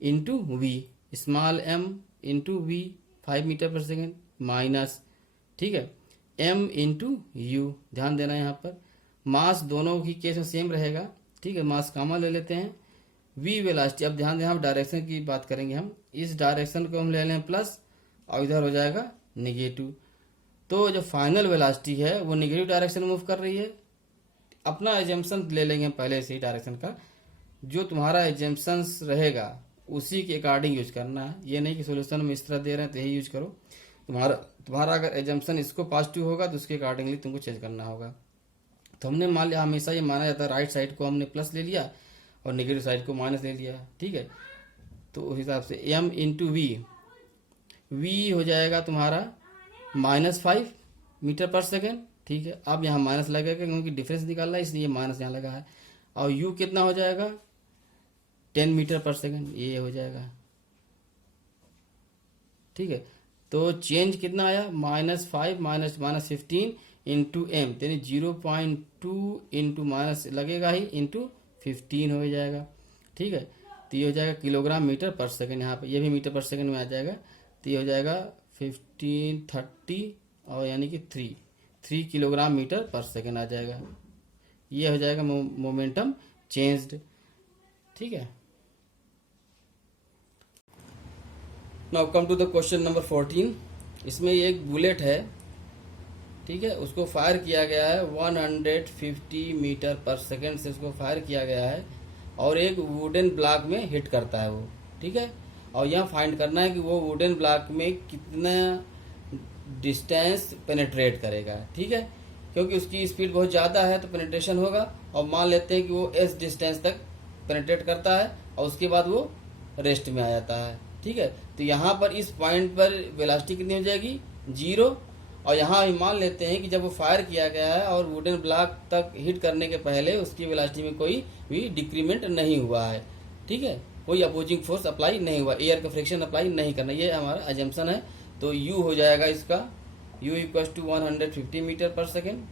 into v, small m into v 5 metre per second minus, ठीक है, m इंटू यू। ध्यान देना यहाँ पर मास दोनों की केस में सेम रहेगा, ठीक है। मास कॉमन ले लेते हैं। v वेलोसिटी, अब ध्यान दें हम डायरेक्शन की बात करेंगे, हम इस डायरेक्शन को हम ले लें प्लस और इधर हो जाएगा निगेटिव। तो जो फाइनल वेलोसिटी है वो निगेटिव डायरेक्शन में मूव कर रही है। अपना एजम्पशन ले लेंगे पहले से ही डायरेक्शन का, जो तुम्हारा एजम्पशन रहेगा उसी के अकॉर्डिंग यूज करना है। ये नहीं कि सोल्यूशन में इस तरह दे रहे हैं तो यही यूज करो। तुम्हारा अगर एजम्पशन इसको पॉजिटिव होगा तो उसके अकॉर्डिंगली तुमको चेंज करना होगा। तो हमने मान लिया, हमेशा ये माना जाता है राइट साइड को हमने प्लस ले लिया और नेगेटिव साइड को माइनस ले लिया, ठीक है। तो उस हिसाब से m इंटू वी हो जाएगा तुम्हारा -5 मीटर पर सेकेंड, ठीक है। अब यहाँ माइनस लगेगा क्योंकि डिफरेंस निकालना है, इसलिए माइनस यहाँ लगा है। और u कितना हो जाएगा, 10 मीटर पर सेकेंड, ये हो जाएगा, ठीक है। तो चेंज कितना आया, -5 माइनस 15 इंटू एम, यानी 0.2 इंटू माइनस लगेगा ही इंटू 15 हो जाएगा, ठीक है। तो ये हो जाएगा किलोग्राम मीटर पर सेकेंड, यहाँ पे ये भी मीटर पर सेकेंड में आ जाएगा। तो ये हो जाएगा 1530 और यानी कि 3 किलोग्राम मीटर पर सेकेंड आ जाएगा। ये हो जाएगा मोमेंटम चेंज्ड, ठीक है। Now come to the question number 14। इसमें एक बुलेट है, ठीक है, उसको फायर किया गया है 150 मीटर पर सेकेंड से उसको फायर किया गया है और एक वुडन ब्लॉक में हिट करता है वो, ठीक है। और यहाँ फाइंड करना है कि वो वुडन ब्लॉक में कितना डिस्टेंस पेनिट्रेट करेगा, ठीक है। क्योंकि उसकी स्पीड बहुत ज़्यादा है तो पेनिट्रेशन होगा, और मान लेते हैं कि वो s डिस्टेंस तक पेनिट्रेट करता है और उसके बाद वो रेस्ट में आ जाता है, ठीक है। तो यहाँ पर इस पॉइंट पर वेलोसिटी कितनी हो जाएगी, 0। और यहाँ मान लेते हैं कि जब वो फायर किया गया है और वुडन ब्लॉक तक हिट करने के पहले उसकी वेलोसिटी में कोई भी डिक्रीमेंट नहीं हुआ है, ठीक है। कोई अपोजिंग फोर्स अप्लाई नहीं हुआ, एयर का फ्रिक्शन अप्लाई नहीं करना, ये हमारा अजम्पशन है। तो u हो जाएगा इसका, u equal to 150 metre per second,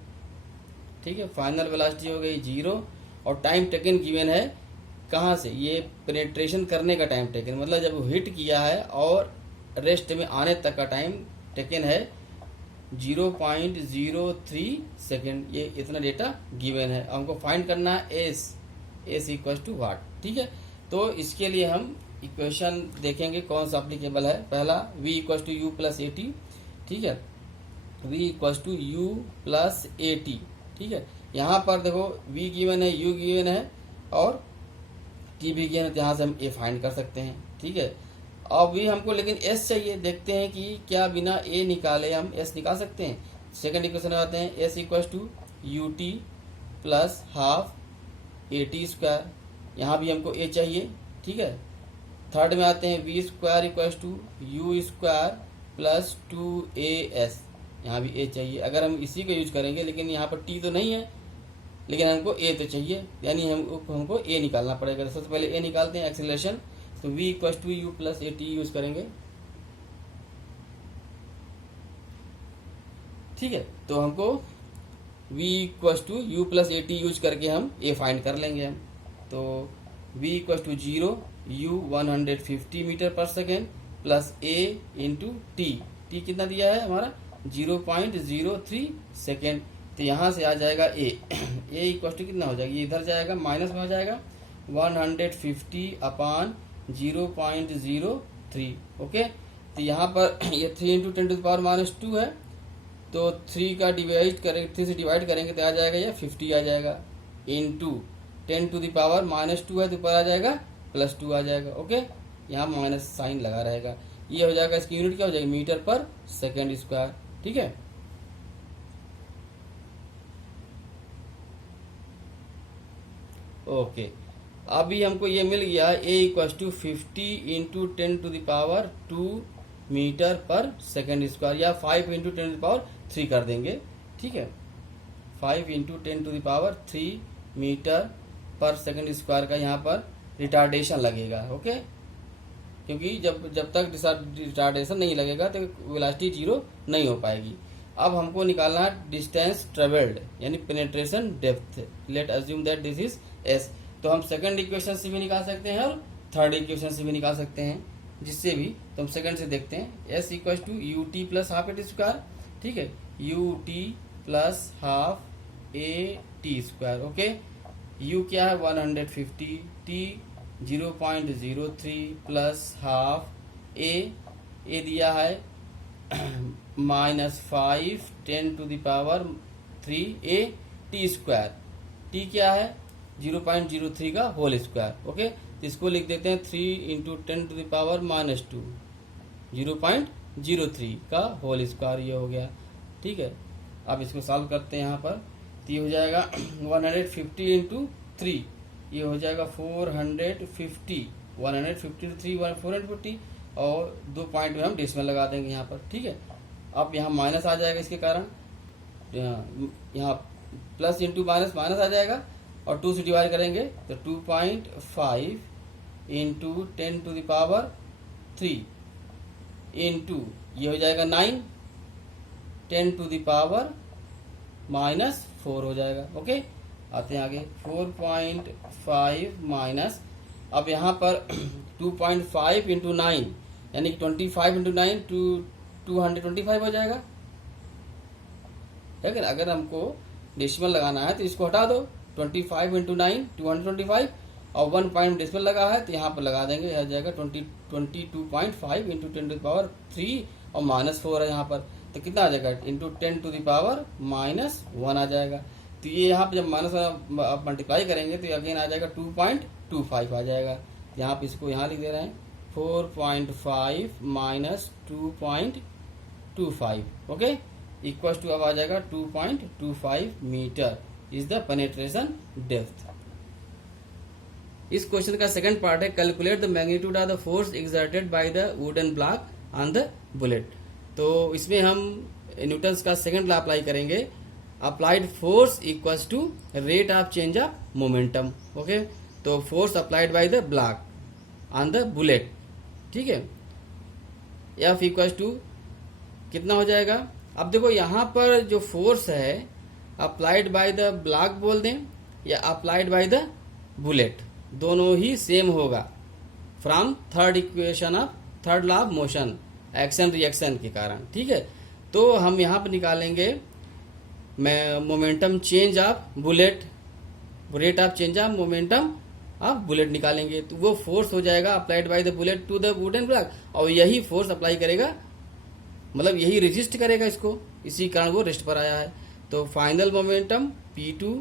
ठीक है। फाइनल वेलोसिटी हो गई 0 और टाइम टेकन गिवन है कहाँ से, ये पेनिट्रेशन करने का टाइम टेकन, मतलब जब वो हिट किया है और रेस्ट में आने तक का टाइम टेकन है 0.03 सेकेंड। ये इतना डेटा गिवन है, हमको फाइंड करना है s इक्वल टू वाट, ठीक है। तो इसके लिए हम इक्वेशन देखेंगे कौन सा एप्लीकेबल है। पहला v equal to you plus A t, ठीक है, v equal to you plus A t, ठीक है। यहाँ पर देखो v गिवन है, u गिवन है और t भी गिवन है, तो यहाँ से हम a फाइंड कर सकते हैं, ठीक है। अब भी हमको लेकिन s चाहिए, देखते हैं कि क्या बिना a निकाले हम s निकाल सकते हैं। सेकंड इक्वेशन में आते हैं, s equal to U T plus half A T square, यहाँ भी हमको a चाहिए, ठीक है। थर्ड में आते हैं v square equal to you square plus 2as, यहाँ भी a चाहिए। अगर हम इसी को यूज करेंगे, लेकिन यहाँ पर t तो नहीं है, लेकिन हमको a तो चाहिए, यानी हमको a निकालना पड़ेगा। सबसे पहले a निकालते हैं, एक्सेलरेशन। तो v equal to you plus A t use करेंगे, ठीक है। तो हमको v equal to you plus A t use करके हम a फाइंड कर लेंगे हम। तो v equal to 0, u 150 metre per second plus a into t. T कितना दिया है हमारा 0.03 सेकेंड। तो यहाँ से आ जाएगा a a इक्वल टू कितना हो जाएगा, ये इधर जाएगा माइनस में हो जाएगा 150 अपान 0.03। ओके, तो यहाँ पर ये 3 into 10 to the power minus 2 है, तो 3 का डिवाइड करेंगे, 3 से डिवाइड करेंगे तो आ जाएगा ये 50 आ जाएगा, into 10 to the power minus 2 है तो ऊपर आ जाएगा प्लस 2 आ जाएगा। ओके, यहाँ माइनस साइन लगा रहेगा। ये हो जाएगा, इसकी यूनिट क्या हो जाएगी, मीटर पर सेकेंड स्क्वायर। ठीक है, ओके, अभी हमको ये मिल गया a equal to 50 into 10 to the power 2 metre per second square, या 5 इंटू 10 टू द पावर 3 कर देंगे। ठीक है, 5 into 10 to the power 3 metre per second square का यहाँ पर रिटार्डेशन लगेगा। ओके, क्योंकि जब तक रिटार्डेशन नहीं लगेगा तो वेलोसिटी जीरो नहीं हो पाएगी। अब हमको निकालना है डिस्टेंस ट्रेवल्ड यानी penetration depth. Late assume that this is S. तो हम सेकंड इक्वेशन से भी निकाल सकते हैं और थर्ड इक्वेशन से भी निकाल सकते हैं, जिससे भी तो हम सेकंड से देखते हैं। S equal to U T plus half A T square. ठीक है, u T plus half A T square. Okay, u क्या है 150, टी 0.03 प्लस हाफ ए दिया है -5 10 to the power 3 a T square. T क्या है 0.03 का होल स्क्वायर। ओके, तो इसको लिख देते हैं 3 इंटू 10 टू द पावर -2 0.03 का होल स्क्वायर, ये हो गया। ठीक है, अब इसको सॉल्व करते हैं यहाँ पर, तो ये हो जाएगा 150 इंटू 3, ये हो जाएगा 450, 150 to 3 450, और 2 पॉइंट में हम डेसिमल लगा देंगे यहाँ पर। ठीक है, अब यहाँ माइनस आ जाएगा, इसके कारण यहाँ प्लस इंटू माइनस माइनस आ जाएगा, और 2 से डिवाइड करेंगे तो 2.5 into 10 to the power 3 into ये हो जाएगा 9 10 टू द पावर -4 हो जाएगा। ओके, आते हैं आगे 4.5 माइनस, अब यहाँ पर 2.5 इंटू 9 यानी कि 25 इंटू 9 225 हो जाएगा। ठीक है, अगर हमको डेसिमल लगाना है तो इसको हटा दो, 25 इंटू 9 225, और 1 पॉइंट डेसिमल लगा है तो यहाँ पर लगा देंगे, यह जाएगा 22.5 इंटू 10 टू द पावर 3 और -4 है यहाँ पर, तो कितना आ जाएगा इंटू 10 टू द पावर -1 आ जाएगा। तो ये यहाँ पे जब माइनस मल्टीप्लाई करेंगे तो अगेन आ जाएगा 2.25 आ जाएगा। यहाँ पे इसको यहाँ लिख दे रहे हैं 4.5 माइनस 2.25। ओके, इक्वल टू अब आ जाएगा 2.25 metre is the penetration depth. इस क्वेश्चन का सेकंड पार्ट है calculate the magnitude of the force exerted by the wooden block on the bullet. तो इसमें हम न्यूटन्स का सेकंड लॉ अप्लाई करेंगे, applied force equals to rate of change of momentum. Okay, तो force applied by the block on the bullet. ठीक है, एफ इक्वल्स टू कितना हो जाएगा, अब देखो यहाँ पर जो फोर्स है अप्लाइड बाय द ब्लॉक बोल दें या अप्लाइड बाय द बुलेट, दोनों ही सेम होगा from third equation of third law of motion, action reaction के कारण। ठीक है, तो हम यहाँ पर निकालेंगे momentum change of bullet, rate of change of momentum of bullet निकालेंगे, तो वो फोर्स हो जाएगा applied by the bullet to the wooden block, और यही फोर्स अप्लाई करेगा, मतलब यही रेजिस्ट करेगा इसको, इसी कारण वो रेस्ट पर आया है। तो final momentum P2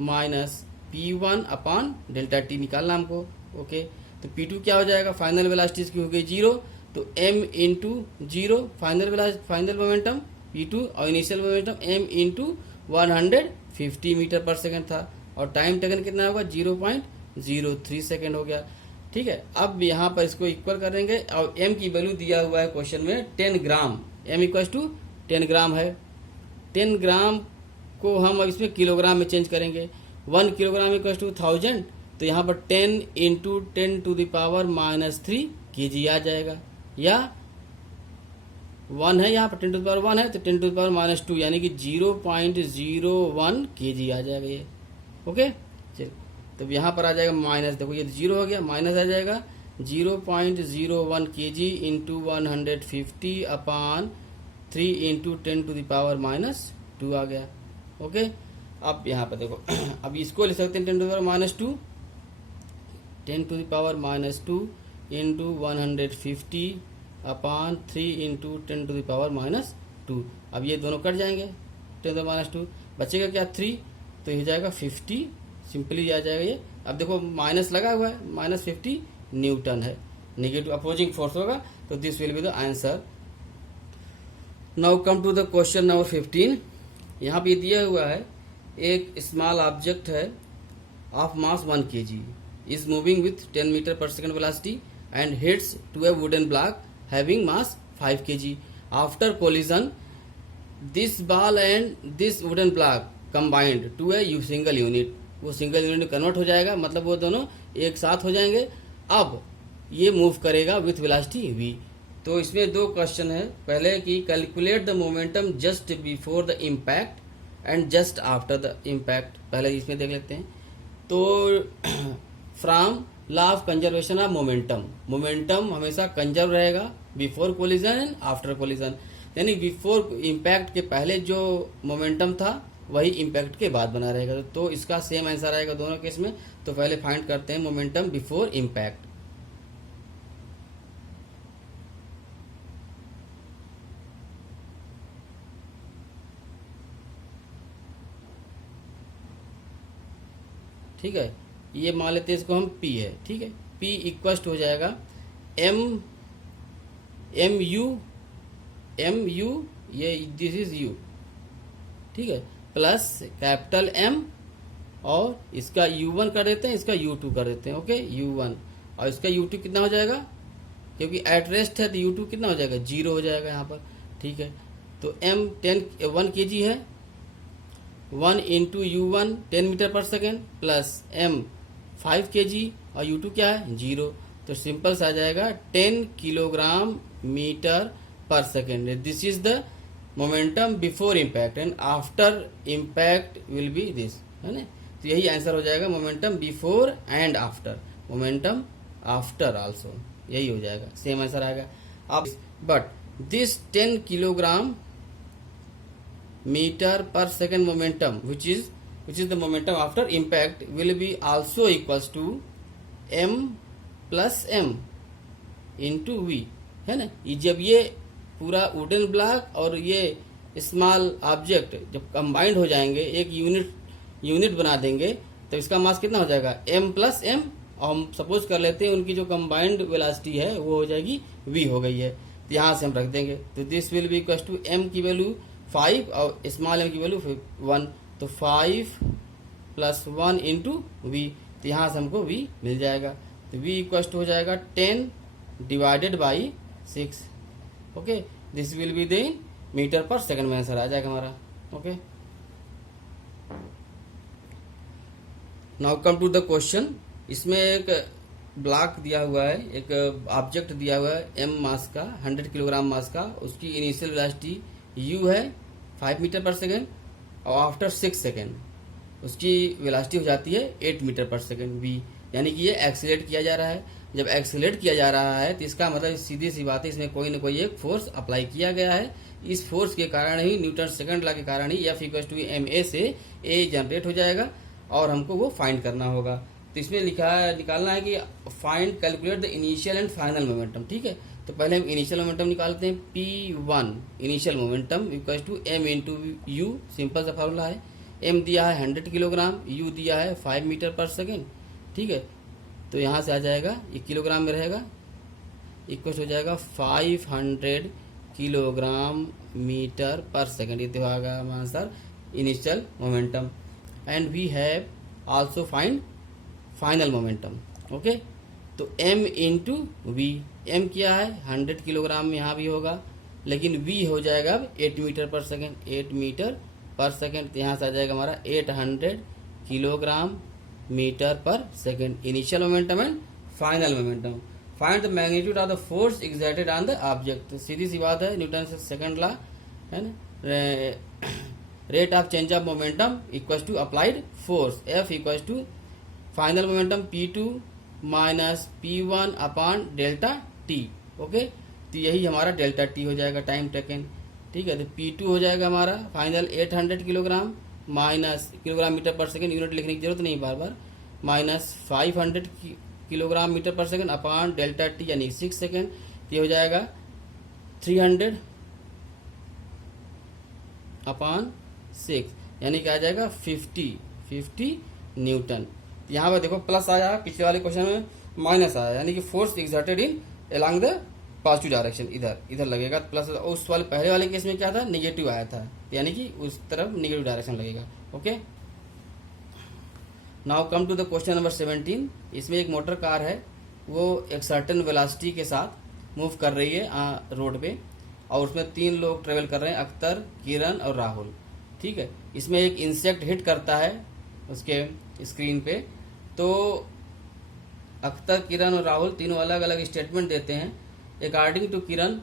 minus P1 upon delta T निकालना हमको। ओके, तो P2 क्या हो जाएगा, फाइनल वेलोसिटी इसकी हो गई 0, तो m into 0 final momentum P2 और initial momentum m into 150 metre per second था, और टाइम टेकन कितना होगा 0.03 सेकेंड हो गया। ठीक है, अब यहाँ पर इसको इक्वल करेंगे, और m की वैल्यू दिया हुआ है क्वेश्चन में 10 ग्राम, m इक्वल टू 10 ग्राम है। 10 ग्राम को हम अब इसमें किलोग्राम में चेंज करेंगे, 1 किलोग्राम इक्वल टू 1000, तो यहाँ पर 10 into 10 to the power -3 kg आ जाएगा, या 1 है यहाँ पर, 10 टू द पावर 1 है तो 10 टू द पावर -2 यानी कि 0.01 kg आ जाएगा ये। ओके, चलिए तो यहाँ पर आ जाएगा माइनस, देखो ये 0 हो गया, माइनस आ जाएगा 0.01 kg into 150 upon 3 into 10 to the power -2 आ गया। ओके, अब यहाँ पर देखो अब इसको ले सकते हैं 10 to the power -2, 10 to the power -2 into 150 upon 3 into 10 to the power -2। अब ये दोनों कट जाएंगे, 10 टू द पावर -2 बचेगा क्या 3, तो ये हो जाएगा 50, सिंपली आ जाएगा ये। अब देखो माइनस लगा हुआ है, -50 न्यूटन है, नेगेटिव अपोजिंग फोर्स होगा, तो this will be the answer. Now come to the question number 15। यहाँ पे दिया हुआ है एक स्मॉल ऑब्जेक्ट है of mass 1 kg is moving with 10 meter per second velocity and hits to a wooden block having mass 5 kg. After collision, this ball and this wooden block combined to a single unit. वो सिंगल यूनिट में कन्वर्ट हो जाएगा, मतलब वो दोनों एक साथ हो जाएंगे। अब ये मूव करेगा विथ वेलोसिटी v। तो इसमें दो क्वेश्चन है, पहले कि calculate the momentum just before the impact and just after the impact. पहले इसमें देख लेते हैं। तो from law of conservation of momentum, momentum हमेशा कंजर्व रहेगा before collision and after collision, यानी बिफोर इम्पैक्ट के पहले जो मोमेंटम था वही इम्पैक्ट के बाद बना रहेगा। तो इसका सेम आंसर आएगा दोनों केस में। तो पहले फाइंड करते हैं मोमेंटम बिफोर इम्पैक्ट। ठीक है, ये मान लेते हैं इसको हम P है। ठीक है, P इक्वस्ट हो जाएगा एम यू ये दिस इज यू, ठीक है, प्लस कैपिटल M और इसका U1 कर देते हैं, इसका U2 कर देते हैं। ओके, U1 और इसका U2 कितना हो जाएगा, क्योंकि एट रेस्ट है तो U2 कितना हो जाएगा 0 हो जाएगा यहाँ पर। ठीक है, तो M 1 kg है, 1 into U1 10 metre per second plus M 5 kg और U2 क्या है 0, तो सिंपल सा आ जाएगा 10 kilogram metre per second. This is the momentum before impact and after impact will be this, है ना। तो यही आंसर हो जाएगा, momentum before and after, momentum after also, यही हो जाएगा, सेम आंसर आएगा। अब but this 10 kilogram metre per second momentum which is the momentum after impact will be also equals to m plus m into v, है ना। ये जब ये पूरा वुडन ब्लॉक और ये स्मॉल ऑब्जेक्ट जब कंबाइंड हो जाएंगे, एक यूनिट बना देंगे, तो इसका मास कितना हो जाएगा m प्लस m, और हम सपोज कर लेते हैं उनकी जो कंबाइंड वेलोसिटी है वो हो जाएगी v हो गई है, तो यहाँ से हम रख देंगे। तो this will be equal to m की वैल्यू 5 और स्मॉल m की वैल्यू 1, तो 5 प्लस 1 इंटू वी, तो यहाँ से हमको v मिल जाएगा। तो v इक्वल टू हो जाएगा 10 divided by 6। Okay, this will be the metre पर सेकंड में आंसर आ जाएगा हमारा। Okay, now come to the question. इसमें एक ब्लॉक दिया हुआ है, एक ऑब्जेक्ट दिया हुआ है m मास का, 100 किलोग्राम मास का, उसकी इनिशियल वेलोसिटी u है 5 मीटर पर सेकेंड और आफ्टर 6 सेकेंड उसकी वेलोसिटी हो जाती है 8 मीटर पर सेकेंड v, यानी कि ये एक्सीलरेट किया जा रहा है। जब एक्सीलरेट किया जा रहा है तो इसका मतलब सीधी सी बात है, इसमें कोई ना कोई एक फोर्स अप्लाई किया गया है। इस फोर्स के कारण ही, न्यूटन सेकंड लॉ के कारण ही F इक्वल टू ma से a जनरेट हो जाएगा और हमको वो फाइंड करना होगा। तो इसमें निकालना है कि find calculate the initial and final momentum. ठीक है, तो पहले हम इनिशियल मोमेंटम निकालते हैं, P1 initial momentum equal to m into u, simple सा फार्मूला है। m दिया है 100 किलोग्राम, u दिया है 5 मीटर पर सेकेंड। ठीक है, तो यहाँ से आ जाएगा, ये किलोग्राम में रहेगा, इक्वल हो जाएगा 500 किलोग्राम मीटर पर सेकेंड, ये होगा हमारा answer initial momentum. And we have also find final momentum. Okay, तो m इंटू वी, m क्या है 100 किलोग्राम में यहाँ भी होगा, लेकिन v हो जाएगा अब 8 metre per second, 8 metre per second, तो यहाँ से आ जाएगा हमारा 800 kilogram metre per second, initial momentum and final momentum. Find the magnitude of the force exerted on the object. तो सीधी सी बात है, न्यूटन से सेकंड लॉ है ना, rate of change of momentum equal to applied force, F equal to final momentum P2 minus P1 upon delta t. Okay, तो यही हमारा डेल्टा टी हो जाएगा, टाइम टेकन। ठीक है, तो P2 हो जाएगा हमारा final 800 kilogram minus kilogram metre पर सेकंड, यूनिट लिखने की जरूरत नहीं बार बार, माइनस 500 किलोग्राम मीटर पर सेकंड अपॉन डेल्टा टी यानी 6 सेकंड। ये हो जाएगा 300 अपॉन 6 यानी क्या आ जाएगा 50 न्यूटन। यहाँ पर देखो प्लस आया, पिछले वाले क्वेश्चन में माइनस आया, यानी कि force exerted in along the positive direction, इधर लगेगा प्लस। उस वाले पहले वाले केस में क्या था, नेगेटिव आया था, यानी कि उस तरफ नेगेटिव डायरेक्शन लगेगा। Okay, now come to the question number 17। इसमें एक मोटर कार है, वो एक सर्टेन वेलोसिटी के साथ मूव कर रही है रोड पे, और उसमें 3 लोग ट्रेवल कर रहे हैं, अख्तर, किरण और राहुल। ठीक है, इसमें एक इंसेक्ट हिट करता है उसके स्क्रीन पे। तो अख्तर, किरण और राहुल तीनों अलग अलग स्टेटमेंट देते हैं। According to Kiran,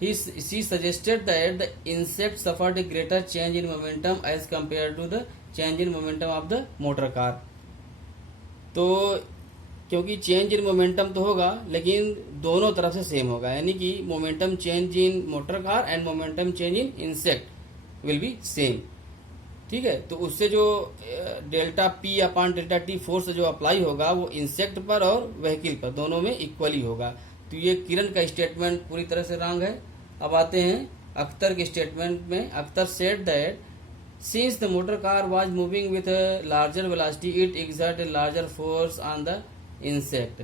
she suggested that the insect suffered a greater change in momentum as compared to the change in momentum of the motor car। तो क्योंकि चेंज इन मोमेंटम तो होगा, लेकिन दोनों तरफ से सेम होगा, यानी कि momentum change in motor car and momentum change in insect will be same. ठीक है, तो उससे जो delta P upon delta T force जो अप्लाई होगा वो इंसेक्ट पर और व्हीकल पर दोनों में इक्वली होगा। तो ये किरण का स्टेटमेंट पूरी तरह से रॉन्ग है। अब आते हैं अख्तर के स्टेटमेंट में। Akhtar said that since the motor car was moving with larger velocity it exert a larger force on the insect.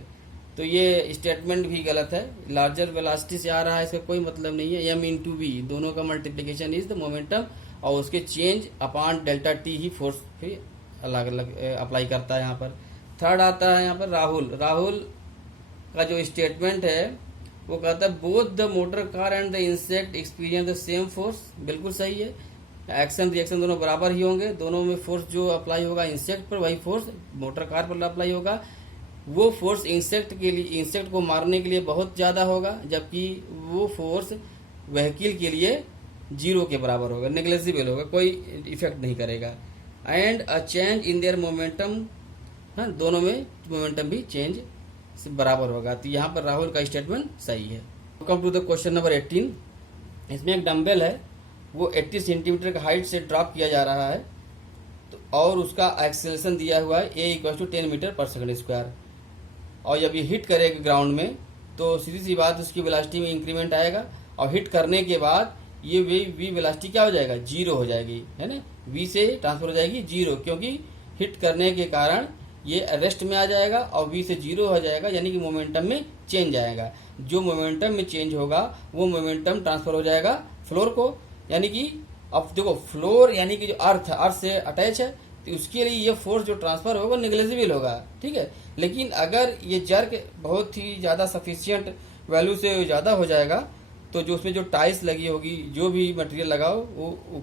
तो ये स्टेटमेंट भी गलत है, लार्जर वेलोसिटी से आ रहा है, इसका कोई मतलब नहीं है। m इंटू वी दोनों का मल्टीप्लीकेशन इज द मोमेंटम, और उसके चेंज अपॉन डेल्टा टी ही फोर्स फिर अलग अलग अप्लाई करता है यहाँ पर। थर्ड आता है यहाँ पर राहुल का जो स्टेटमेंट है वो कहता है both the motor car and the insect experience the same force. बिल्कुल सही है, एक्शन रिएक्शन दोनों बराबर ही होंगे, दोनों में फोर्स जो अप्लाई होगा इंसेक्ट पर वही फोर्स मोटर कार पर अप्लाई होगा। वो फोर्स इंसेक्ट को मारने के लिए बहुत ज्यादा होगा, जबकि वो फोर्स व्हीकल के लिए 0 के बराबर होगा, नेग्लिजिबल होगा, कोई इफेक्ट नहीं करेगा। And a change in their momentum, हाँ दोनों में मोमेंटम भी चेंज से बराबर होगा। तो यहाँ पर राहुल का स्टेटमेंट सही है। Come to the question number 18। इसमें एक डंबल है, वो 80 सेंटीमीटर का हाइट से ड्रॉप किया जा रहा है, तो और उसका एक्सेलरेशन दिया हुआ है a इक्वल टू 10 मीटर पर सेकंड स्क्वायर। और जब ये हिट करेगा ग्राउंड में तो सीधी सी बात उसकी वेलोसिटी में इंक्रीमेंट आएगा, और हिट करने के बाद ये वी वेलोसिटी क्या हो जाएगा, 0 हो जाएगी, है ना, v से ट्रांसफर हो जाएगी 0, क्योंकि हिट करने के कारण ये रेस्ट में आ जाएगा और v से 0 हो जाएगा, यानी कि मोमेंटम में चेंज आएगा। जो मोमेंटम में चेंज होगा वो मोमेंटम ट्रांसफर हो जाएगा फ्लोर को, यानी कि अब देखो फ्लोर यानी कि जो अर्थ से अटैच है, तो उसके लिए ये फोर्स जो ट्रांसफर होगा नेग्लिजिबल होगा। ठीक है, लेकिन अगर ये जर्क बहुत ही ज्यादा सफिशियंट वैल्यू से ज्यादा हो जाएगा तो जो उसमें जो टाइल्स लगी होगी, जो भी मटेरियल लगाओ वो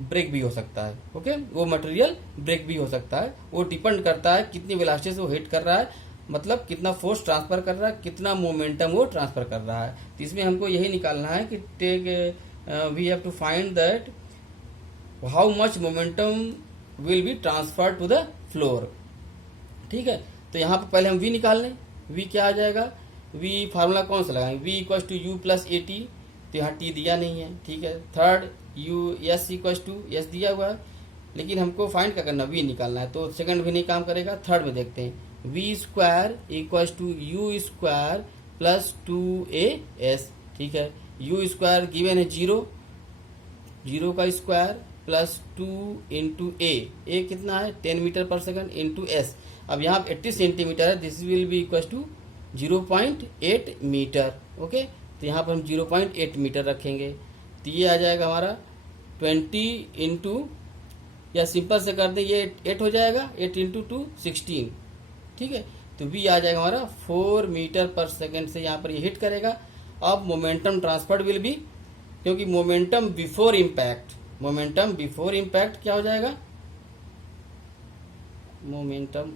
ब्रेक भी हो सकता है। ओके, वो मटेरियल ब्रेक भी हो सकता है। वो डिपेंड करता है कितनी वेलोसिटी से वो हिट कर रहा है, मतलब कितना फोर्स ट्रांसफर कर रहा है, कितना मोमेंटम वो ट्रांसफर कर रहा है। तो इसमें हमको यही निकालना है कि we have to find that how much momentum will be transfer to the floor. ठीक है, तो यहाँ पर पहले हम v निकाल लें। v क्या आ जाएगा, v फार्मूला कौन सा लगाएंगे, v equal to you plus A T, तो यहाँ t दिया नहीं है। ठीक है, थर्ड u s इक्वल टू s दिया हुआ है, लेकिन हमको फाइंड क्या करना, v निकालना है, तो सेकंड भी नहीं काम करेगा। थर्ड में देखते हैं, v square equal to you square plus 2as। ठीक है, u स्क्वायर गिवन है 0 का स्क्वायर प्लस 2 इंटू ए कितना है 10 मीटर पर सेकंड इंटू एस। अब यहाँ 80 सेंटीमीटर है, this will be equal to 0.8 metre. Okay, तो यहाँ पर हम 0.8 मीटर रखेंगे, तो ये आ जाएगा हमारा 20 इंटू, या सिंपल से कर दे ये 8 हो जाएगा, 8 इंटू 2 16। ठीक है, तो v आ जाएगा हमारा 4 मीटर पर सेकंड से यहाँ पर ये हिट करेगा। अब मोमेंटम ट्रांसफर्ड विल बी, क्योंकि मोमेंटम बिफोर इम्पैक्ट क्या हो जाएगा, मोमेंटम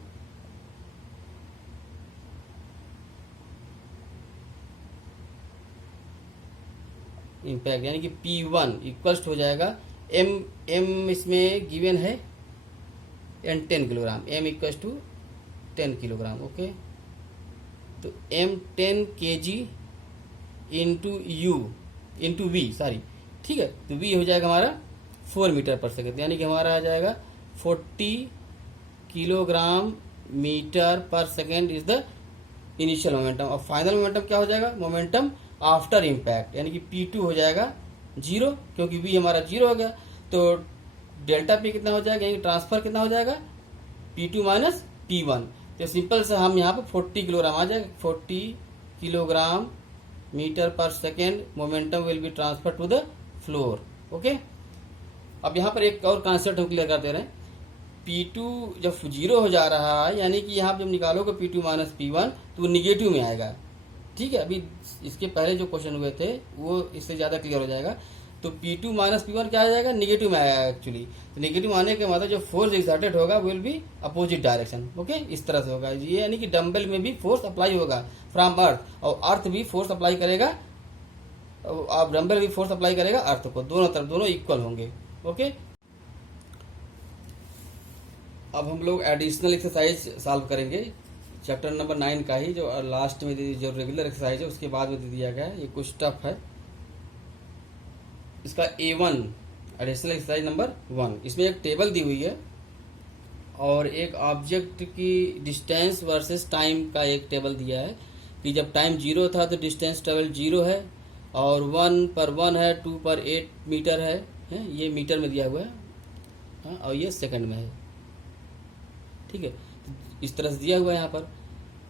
इम्पैक्ट, यानी कि P1 इक्वल्स हो जाएगा m इसमें गिवन है and 10 kilogram, m equals to 10 kilogram. Okay, तो m 10 kg into u into v, sorry, ठीक है। तो v हो जाएगा हमारा 4 मीटर पर सेकेंड, यानी कि हमारा आ जाएगा 40 kilogram metre per second is the initial momentum. और फाइनल मोमेंटम क्या हो जाएगा? मोमेंटम आफ्टर इम्पैक्ट, यानी कि P2 हो जाएगा 0, क्योंकि v हमारा 0 हो गया। तो डेल्टा P कितना हो जाएगा, यानी ट्रांसफर कितना हो जाएगा? P2 minus P1। तो सिंपल से हम यहाँ पे 40 किलोग्राम आ जाएगा, 40 kilogram metre per second momentum will be transfer to the floor. Okay, अब यहाँ पर एक और कॉन्सेप्ट हम क्लियर कर दे रहे हैं। P2 जब 0 हो जा रहा है, यानी कि यहाँ पे जब निकालोगे P2 माइनस P1 तो वो निगेटिव में आएगा। ठीक है, अभी इसके पहले जो क्वेश्चन हुए थे वो इससे ज़्यादा क्लियर हो जाएगा। तो P2 माइनस P1 क्या आ जाएगा? निगेटिव में आएगा एक्चुअली। तो निगेटिव आने के मतलब जो फोर्स एक्सर्टेड होगा will be opposite direction. Okay, इस तरह से होगा ये, यानी कि डंबल में भी फोर्स अप्लाई होगा फ्रॉम अर्थ, और अर्थ भी फोर्स अप्लाई करेगा, अब डंबल भी फोर्स अप्लाई करेगा अर्थ को, दोनों तरफ दोनों इक्वल होंगे। ओके, अब हम लोग एडिशनल एक्सरसाइज सॉल्व करेंगे चैप्टर नंबर 9 का ही, जो लास्ट में जो रेगुलर एक्सरसाइज है उसके बाद में दे दिया गया है। ये कुछ टफ है। इसका A1 एडिशनल एक्सरसाइज नंबर 1, इसमें एक टेबल दी हुई है और एक ऑब्जेक्ट की डिस्टेंस वर्सेस टाइम का एक टेबल दिया है कि जब टाइम 0 था तो डिस्टेंस ट्रेवल 0 है, और 1 पर 1 है, 2 पर 8 मीटर है, ये मीटर में दिया हुआ है, हाँ, और ये सेकंड में है। ठीक है, इस तरह से दिया हुआ है यहाँ पर।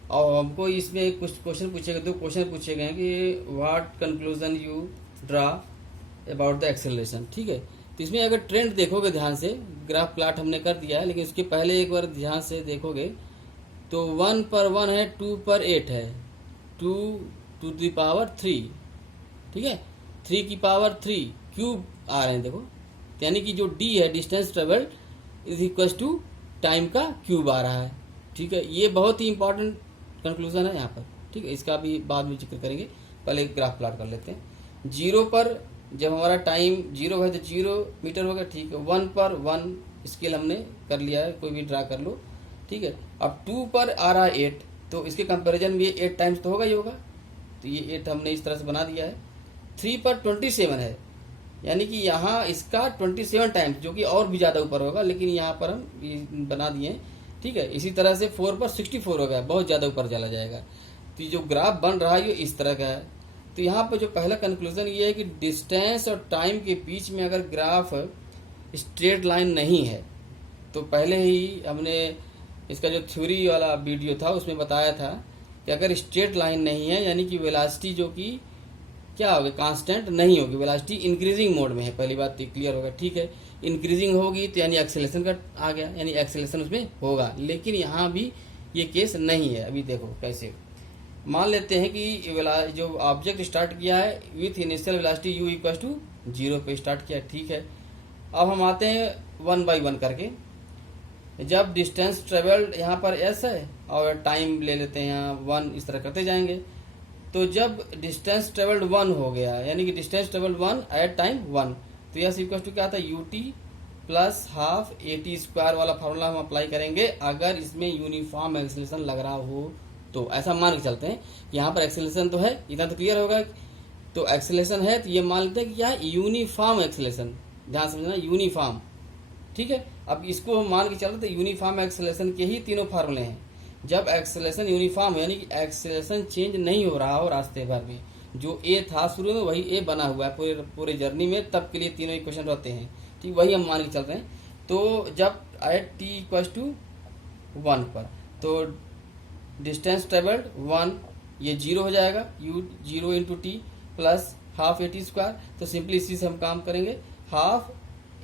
और हमको इसमें कुछ क्वेश्चन पूछे गए, 2 क्वेश्चन पूछे गए हैं कि what conclusion you draw about the acceleration. ठीक है, तो इसमें अगर ट्रेंड देखोगे ध्यान से, ग्राफ प्लॉट हमने कर दिया है, लेकिन उसके पहले एक बार ध्यान से देखोगे तो 1 पर 1 है, 2 पर 8 है, 2 टू द पावर 3, ठीक है, 3 की पावर 3 क्यूब आ रहे हैं, देखो, यानी कि जो डी है distance travelled is equal to time का क्यूब आ रहा है। ठीक है, ये बहुत ही इंपॉर्टेंट कंक्लूजन है यहाँ पर। ठीक है, इसका भी बाद में जिक्र करेंगे, पहले ग्राफ प्लॉट कर लेते हैं। 0 पर जब हमारा टाइम 0 है तो 0 मीटर होगा। ठीक है, 1 पर 1 स्केल हमने कर लिया है, कोई भी ड्रा कर लो। ठीक है, अब 2 पर आ रहा है 8, तो इसके कंपैरिजन में ये 8 टाइम्स तो होगा ही होगा, तो ये 8 हमने इस तरह से बना दिया है। 3 पर 27 है, यानी कि यहाँ इसका 27 टाइम्स, जो कि और भी ज़्यादा ऊपर होगा, लेकिन यहाँ पर हम बना दिए। ठीक है, इसी तरह से 4 पर 64 हो गया, बहुत ज़्यादा ऊपर चला जाएगा। तो जो ग्राफ बन रहा है ये इस तरह का है। तो यहाँ पर जो पहला कंक्लूजन ये है कि डिस्टेंस और टाइम के बीच में अगर ग्राफ स्ट्रेट लाइन नहीं है, तो पहले ही हमने इसका जो थ्योरी वाला वीडियो था उसमें बताया था कि अगर स्ट्रेट लाइन नहीं है, यानी कि वेलोसिटी जो कि क्या होगी, कांस्टेंट नहीं होगी, वेलोसिटी इंक्रीजिंग मोड में है। पहली बात तो क्लियर होगा। ठीक है, इंक्रीजिंग होगी तो यानी एक्सेलरेशन का आ गया, यानी एक्सेलरेशन उसमें होगा, लेकिन यहाँ भी ये केस नहीं है। अभी देखो कैसे, मान लेते हैं कि जो ऑब्जेक्ट स्टार्ट किया है with initial velocity u equal to 0 पे स्टार्ट किया। ठीक है, अब हम आते हैं 1 बाई 1 करके। जब डिस्टेंस ट्रेवल्ड यहाँ पर s है और टाइम ले लेते हैं यहाँ 1, इस तरह करते जाएंगे। तो जब डिस्टेंस ट्रेवल्ड 1 हो गया, यानी कि डिस्टेंस ट्रेवल्ड 1 एट टाइम 1, तो यह इक्वल टू क्या आता है, ut प्लस हाफ AT² वाला फार्मूला हम अप्लाई करेंगे अगर इसमें यूनिफॉर्म एक्सेलरेशन लग रहा हो तो। ऐसा मान के चलते हैं, यहाँ पर एक्सेलरेशन तो है, इतना तो क्लियर होगा। तो एक्सेलरेशन है तो ये मान लेते हैं कि यह यूनिफॉर्म एक्सेलरेशन, ध्यान समझना, यूनिफॉर्म। ठीक है, अब इसको हम मान के चलते हैं, यूनिफॉर्म एक्सेलरेशन के ही तीनों फार्मूले हैं। जब एक्सेलरेशन यूनिफॉर्म यानी कि एक्सेलरेशन चेंज नहीं हो रहा हो रास्ते भर में, जो ए था शुरू में वही ए बना हुआ है पूरे जर्नी में, तब के लिए तीनों इक्वेशन रहते हैं। ठीक, वही हम मान के चलते हैं। तो जब एट t इक्वल टू 1 पर, तो डिस्टेंस ट्रेवल्ड 1, ये 0 हो जाएगा, u 0 into T plus half AT²। तो सिंपली इसी से हम काम करेंगे, हाफ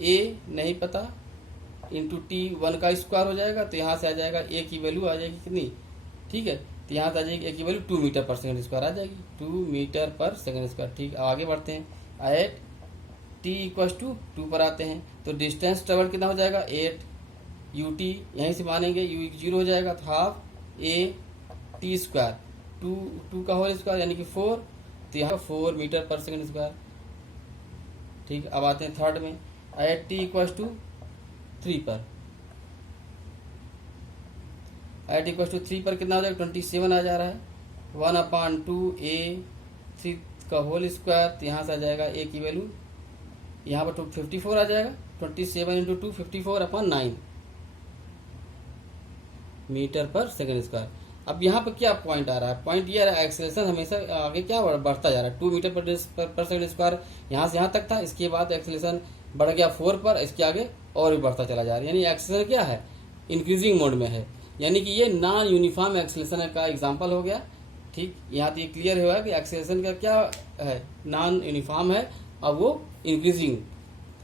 a नहीं पता इंटू टी 1 का स्क्वायर हो जाएगा, तो यहाँ से आ जाएगा a की वैल्यू आ जाएगी कितनी। ठीक है, तो यहाँ से आ जाएगी a की वैल्यू 2 मीटर पर सेकंड स्क्वायर आ जाएगी, 2 मीटर पर सेकंड स्क्वायर। ठीक, आगे बढ़ते हैं, एट t इक्वल टू 2 पर आते हैं, तो डिस्टेंस ट्रेवल कितना हो जाएगा 8 ut, यहीं से मानेंगे u 0 हो जाएगा, तो हाफ AT², 2 का होल स्क्वायर यानी कि 4, तो यहाँ 4 मीटर पर सेकंड स्क्वायर। ठीक, अब आते हैं थर्ड में, एट टी इक्वल टू 3 पर, एट इक्वल टू 3 पर कितना हो जाएगा, 27 आ जा रहा है, 1/2a3 का होल स्क्वायर, तो यहाँ से आ जाएगा a की वैल्यू यहाँ पर 54 आ जाएगा, 27 into 2 54/9 metre per second square. अब यहाँ पर क्या पॉइंट आ रहा है, पॉइंट ये आ रहा है एक्सेलरेशन हमेशा आगे क्या बढ़ता जा रहा है, 2 मीटर पर सेकेंड स्क्वायर यहाँ से यहाँ तक था, इसके बाद एक्सेलरेशन बढ़ गया 4 पर, इसके आगे और भी बढ़ता चला जा रहा है, यानी एक्सेलरेशन क्या है, इंक्रीजिंग मोड में है, यानी कि ये नॉन यूनिफॉर्म एक्सेलरेशन का एग्जांपल हो गया। ठीक, यहाँ तो ये क्लियर हुआ कि एक्सेलरेशन का क्या है, नॉन यूनिफॉर्म है, अब वो इंक्रीजिंग।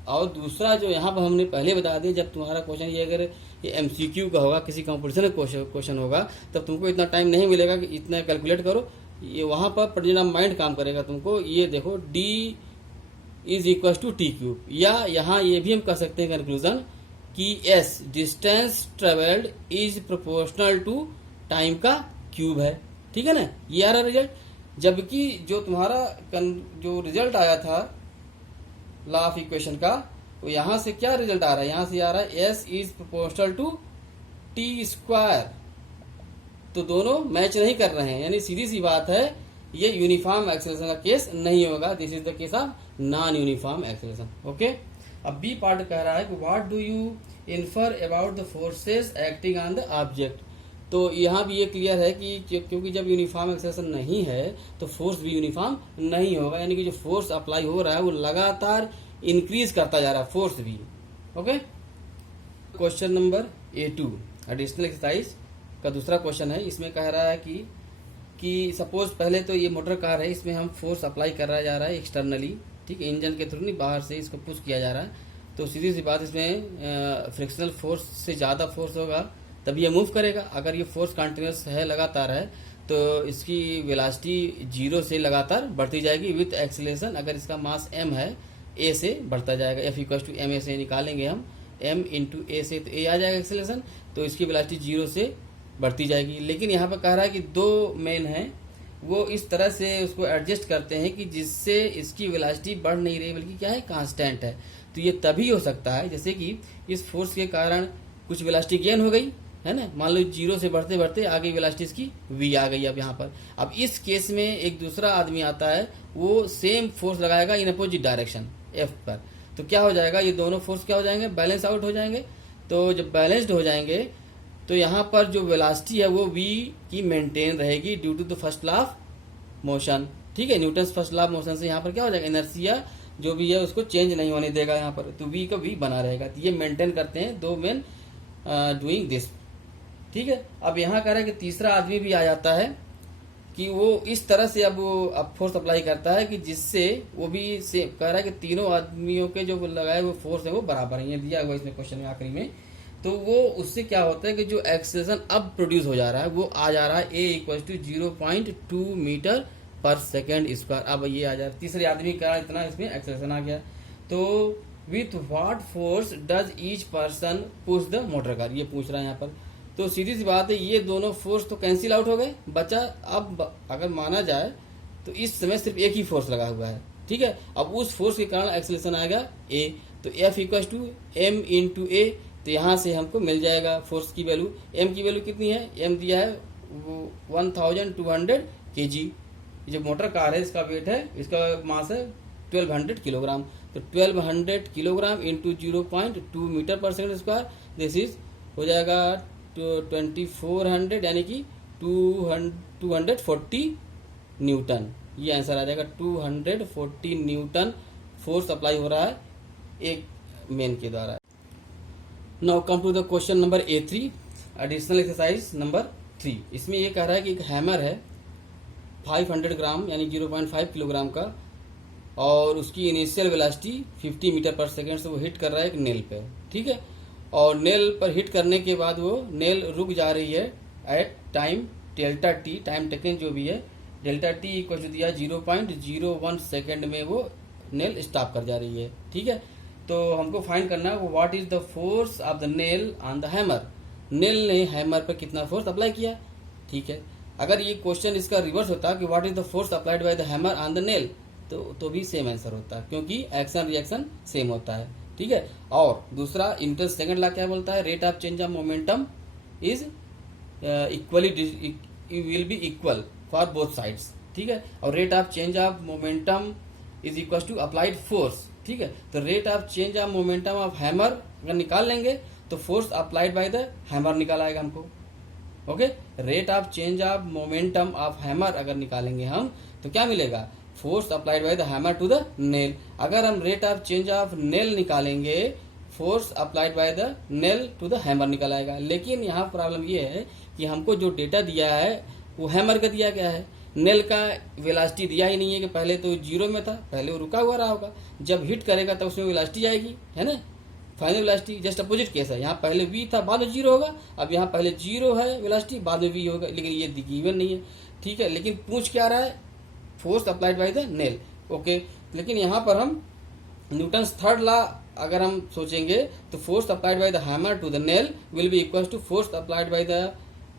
और दूसरा जो यहाँ पर हमने पहले बता दिया, जब तुम्हारा क्वेश्चन ये अगर ये एमसीक्यू का होगा, किसी कंपटीशन का क्वेश्चन होगा, तब तुमको इतना टाइम नहीं मिलेगा कि इतना कैलकुलेट करो, ये वहाँ पर प्रेजेंट माइंड काम करेगा तुमको। ये देखो d is equal to t cube, या यहाँ ये भी हम कह सकते हैं कंक्लूजन कि s distance travelled is proportional to time का क्यूब है। ठीक है ना, ये आ रहा रिजल्ट, जबकि जो तुम्हारा जो रिजल्ट आया था लॉ ऑफ इक्वेशन का, तो यहाँ से क्या रिजल्ट आ रहा है, यहाँ से आ रहा है s is proportional to t square, तो दोनों मैच नहीं कर रहे हैं, यानी सीधी सी बात है ये यूनिफॉर्म एक्सेलरेशन का केस नहीं होगा, this is the case of non uniform acceleration. Okay, अब बी पार्ट कह रहा है कि what do you infer about the forces acting on the object. तो यहाँ भी ये क्लियर है कि क्योंकि जब यूनिफॉर्म एक्सेलरेशन नहीं है तो फोर्स भी यूनिफॉर्म नहीं होगा, यानी कि जो फोर्स अप्लाई हो रहा है वो लगातार इंक्रीज करता जा रहा है, फोर्स भी। Okay, question number A2 additional exercise का दूसरा क्वेश्चन है। इसमें कह रहा है कि सपोज पहले तो ये मोटर कार है, इसमें हम फोर्स अप्लाई करा जा रहा है एक्सटर्नली, ठीक है, इंजन के थ्रू नहीं, बाहर से इसको पुश किया जा रहा है, तो सीधी सी बात इसमें फ्रिक्शनल फोर्स से ज़्यादा फोर्स होगा तभी ये मूव करेगा। अगर ये फोर्स कंटिन्यूस है, लगातार है, तो इसकी वेलोसिटी 0 से लगातार बढ़ती जाएगी विथ एक्सीलरेशन। अगर इसका मास m है, a से बढ़ता जाएगा, F इक्वल टू ma से निकालेंगे हम, m इंटू a से, तो a आ जाएगा एक्सीलरेशन, तो इसकी वेलोसिटी 0 से बढ़ती जाएगी। लेकिन यहाँ पर कह रहा है कि दो मेन हैं, वो इस तरह से उसको एडजस्ट करते हैं कि जिससे इसकी वेलोसिटी बढ़ नहीं रही बल्कि क्या है, कांस्टेंट है। तो ये तभी हो सकता है जैसे कि इस फोर्स के कारण कुछ वेलोसिटी गेन हो गई है ना, मान लो 0 से बढ़ते बढ़ते आगे वेलोसिटी इसकी v आ गई। अब यहाँ पर अब इस केस में एक दूसरा आदमी आता है, वो सेम फोर्स लगाएगा इन अपोजिट डायरेक्शन f पर, तो क्या हो जाएगा, ये दोनों फोर्स क्या हो जाएंगे, बैलेंस आउट हो जाएंगे। तो जब बैलेंस्ड हो जाएंगे तो यहाँ पर जो वेलोसिटी है वो v की मेंटेन रहेगी due to the first law of motion. ठीक है, Newton first law of motion से यहाँ पर क्या हो जाएगा, इनर्शिया जो भी है उसको चेंज नहीं होने देगा यहाँ पर, तो v का v बना रहेगा। तो ये मेंटेन करते हैं दो मेन डूइंग दिस। ठीक है, अब यहाँ कह रहा है कि तीसरा आदमी भी आ जाता है कि वो इस तरह से अब फोर्स अप्लाई करता है कि जिससे वो भी से कह रहा है कि तीनों आदमियों के जो लगाए वो फोर्स है वो बराबर है, ये दिया हुआ इसमें क्वेश्चन में आखिरी में। तो वो उससे क्या होता है कि जो एक्सेलरेशन अब प्रोड्यूस हो जा रहा है वो आ जा रहा है a equal to 0.2 metre per second square. अब ये आ जा रहा है, तीसरे आदमी का इतना इसमें एक्सेलरेशन आ गया। तो with what force does each person push the motor car, ये पूछ रहा है यहाँ पर। तो सीधी सी बात है, ये दोनों फोर्स तो कैंसिल आउट हो गए, बचा अब अगर माना जाए तो इस समय सिर्फ एक ही फोर्स लगा हुआ है। ठीक है, अब उस फोर्स के कारण एक्सेलरेशन आएगा a, तो F equal to m into a, तो यहाँ से हमको मिल जाएगा फोर्स की वैल्यू। m की वैल्यू कितनी है, m दिया है 1200 kg, जो मोटर कार है इसका वेट है, इसका मास है 1200 किलोग्राम, तो 1200 kilogram into 0.2 metre per second square, this is हो जाएगा 2400 यानी कि 240 न्यूटन, ये आंसर आ जाएगा। 240 न्यूटन फोर्स अप्लाई हो रहा है एक मेन के द्वारा। Now come to the question number A3 additional exercise number 3। इसमें ये कह रहा है कि एक हैमर है 500 ग्राम यानी 0.5 किलोग्राम का, और उसकी initial velocity 50 metre per second से वो हिट कर रहा है एक नेल पे। ठीक है, और नेल पर हिट करने के बाद वो नेल रुक जा रही है at time delta t, time taken जो भी है डेल्टा टी इक्वल टू दिया 0.01 सेकेंड में वो नेल स्टॉप कर जा रही है। ठीक है, तो हमको फाइंड करना है what is the force of the nail on the hammer, nail ने हैमर पर कितना फोर्स अप्लाई किया। ठीक है, अगर ये क्वेश्चन इसका रिवर्स होता कि what is the force applied by the hammer on the nail, तो भी सेम आंसर होता है, क्योंकि एक्शन रिएक्शन सेम होता है। ठीक है। और दूसरा इंटरेस्ट सेकंड लॉ क्या बोलता है, rate of change of momentum is equally will be equal for both sides. ठीक है। और rate of change of momentum is equal to applied force. ठीक है। तो rate of change of momentum of hammer अगर निकाल लेंगे तो force applied by the hammer निकाल आएगा हमको। Okay. Rate of change of momentum of hammer अगर निकालेंगे हम तो क्या मिलेगा, force applied by the hammer to the nail. अगर हम rate of change of nail निकालेंगे, force applied by the nail to the hammer निकल आएगा। लेकिन यहाँ प्रॉब्लम ये है कि हमको जो डेटा दिया है वो हैमर का दिया गया है, नेल का वेलोसिटी दिया ही नहीं है कि पहले तो 0 में था, पहले वो रुका हुआ रहा होगा, जब हिट करेगा तब उसमें वेलोसिटी आएगी, है ना। Final velocity just opposite case है, यहाँ पहले v था बाद में 0 होगा, अब यहाँ पहले 0 है वेलोसिटी बाद में v होगा, लेकिन ये गिवन नहीं है। ठीक है। लेकिन पूछ क्या रहा है, force applied by the nail. Okay. लेकिन यहाँ पर हम न्यूटन्स थर्ड लॉ अगर हम सोचेंगे तो force applied by the hammer to the nail will be equal to force applied by the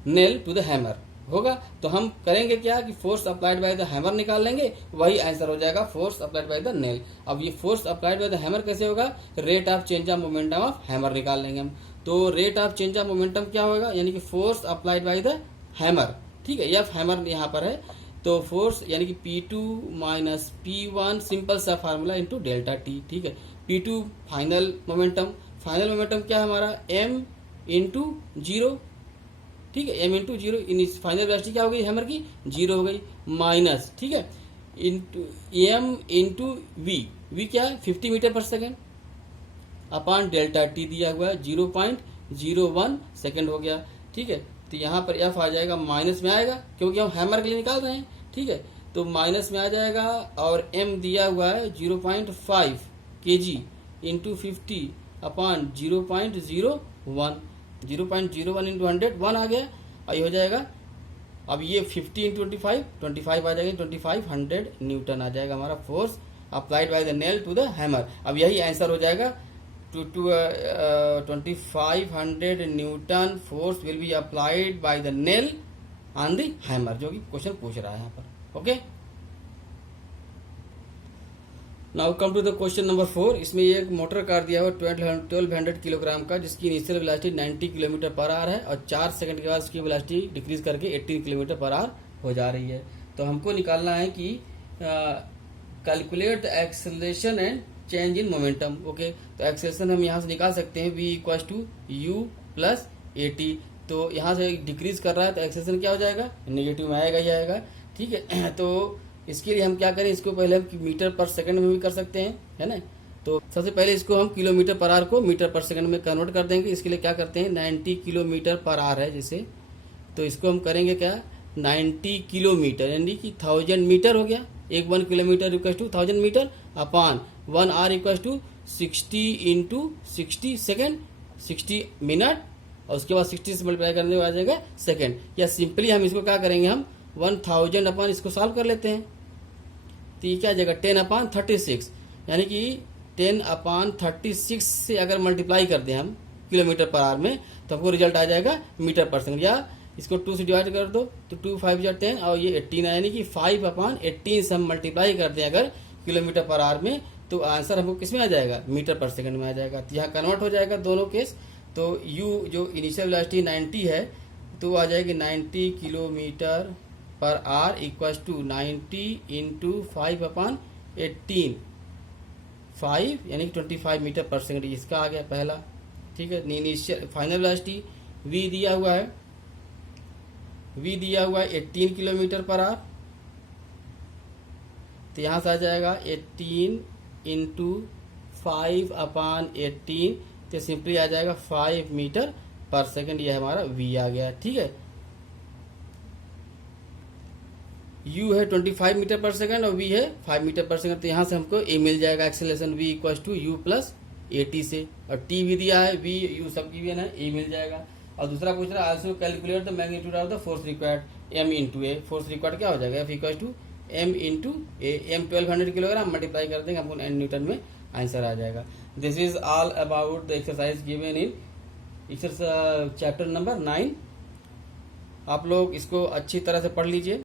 nail to the hammer होगा। तो हम करेंगे क्या कि force applied by the hammer निकाल लेंगे, वही आंसर हो जाएगा force applied by the nail. अब ये force applied by the hammer कैसे होगा, rate of change of momentum of hammer निकाल लेंगे हम। तो rate of change of momentum क्या होगा, यानी कि force applied by the hammer. ठीक है। एफ हैमर यहाँ पर है, तो फोर्स यानी कि P2 माइनस P1 सिंपल सा फार्मूला इंटू डेल्टा टी। ठीक है। P2 final momentum, final momentum क्या है हमारा m इंटू 0। ठीक है। m इंटू 0, फाइनल वेलोसिटी क्या हो गई हैमर की, 0 हो गई, माइनस, ठीक है, इंटू m इंटू v क्या है 50 metre per second upon delta T दिया हुआ है 0.01 सेकेंड हो गया। ठीक है। तो यहाँ पर f आ जाएगा माइनस में आएगा, क्योंकि हम हैमर के लिए निकाल रहे हैं। ठीक है। तो माइनस में आ जाएगा, और m दिया हुआ है 0.5 kg इंटू 50 अपॉन 0.01, 0.01 इंटू 100 1 आ गया, और ये हो जाएगा, अब ये 50 इंटू 25 आ जाएगा, 2500 न्यूटन आ जाएगा हमारा force applied by the nail to the hammer. अब यही आंसर हो जाएगा, 2500 newton force will be applied by the nail on the hammer, जो कि क्वेश्चन पूछ रहा है यहाँ पर। Okay. Now come to the question number 4। इसमें एक मोटर कार दिया हुआ 1200 किलोग्राम का, जिसकी initial velocity 90 kilometre per our है, और 4 सेकंड के बाद उसकी वेलोसिटी डिक्रीज करके 18 किलोमीटर पर आवर हो जा रही है। तो हमको निकालना है कि calculate acceleration and change in momentum. Okay. तो एक्सेलरेशन हम यहाँ से निकाल सकते हैं, v equal to u plus AT। तो यहाँ से डिक्रीज कर रहा है तो एक्सेलरेशन क्या हो जाएगा, नेगेटिव में आएगा ही आएगा। ठीक है। तो इसके लिए हम क्या करें, इसको पहले हम मीटर पर सेकंड में भी कर सकते हैं, है ना। तो सबसे पहले इसको हम किलोमीटर पर आवर को मीटर पर सेकंड में कन्वर्ट कर देंगे। इसके लिए क्या करते हैं, 90 किलोमीटर पर आवर है जैसे, तो इसको हम करेंगे क्या, 90 किलोमीटर यानी कि 1000 मीटर हो गया। 1 kilometre equal to 1000 metre upon 1 hour equal to 60 into 60 second, 60 minute, और उसके बाद 60 से मल्टीप्लाई करने में आ जाएगा सेकेंड। या सिंपली हम इसको क्या करेंगे, हम 1000 अपॉन इसको सॉल्व कर लेते हैं, तो ये क्या आ जाएगा 10 अपॉन 36, यानी कि 10 अपॉन 36 से अगर मल्टीप्लाई कर दें हम किलोमीटर पर आवर में, तो हमको रिजल्ट आ जाएगा मीटर पर सेकंड। या इसको 2 से डिवाइड कर दो तो 2 5 10, और ये 18 है, यानी कि 5 अपॉन 18 से हम मल्टीप्लाई कर दें अगर किलोमीटर पर आवर में, तो आंसर हमको किस में आ जाएगा, मीटर पर सेकंड में आ जाएगा। तो यहाँ कन्वर्ट हो जाएगा दोनों केस। तो u जो इनिशियल वेलोसिटी 90 है, तो आ जाएगी 90 kilometre per hour equal to 90 into 5 upon 18, 5 यानी कि 25 मीटर पर सेकंड, इसका आ गया पहला। ठीक है। इनिशियल फाइनल वेलोसिटी v दिया हुआ है, v दिया हुआ है 18 किलोमीटर पर आवर, तो यहाँ से आ जाएगा 18 इंटू 5 अपॉन 18, तो सिंपली आ जाएगा 5 मीटर पर सेकंड, ये हमारा v आ गया। ठीक है। u है 25 मीटर पर सेकंड और v है 5 मीटर पर सेकंड, तो यहाँ से हमको a मिल जाएगा acceleration v equal to u plus AT से, और t भी दिया है, v u सब गिवन है, a मिल जाएगा। और दूसरा पूछ रहा है also calculate the magnitude of the force required m into a, force required क्या हो जाएगा, f equal to m into a, m 1200 kilogram multiply कर देंगे, हमको n न्यूटन में आंसर आ जाएगा। This is all about the exercise given in exercise chapter number 9। आप लोग इसको अच्छी तरह से पढ़ लीजिए।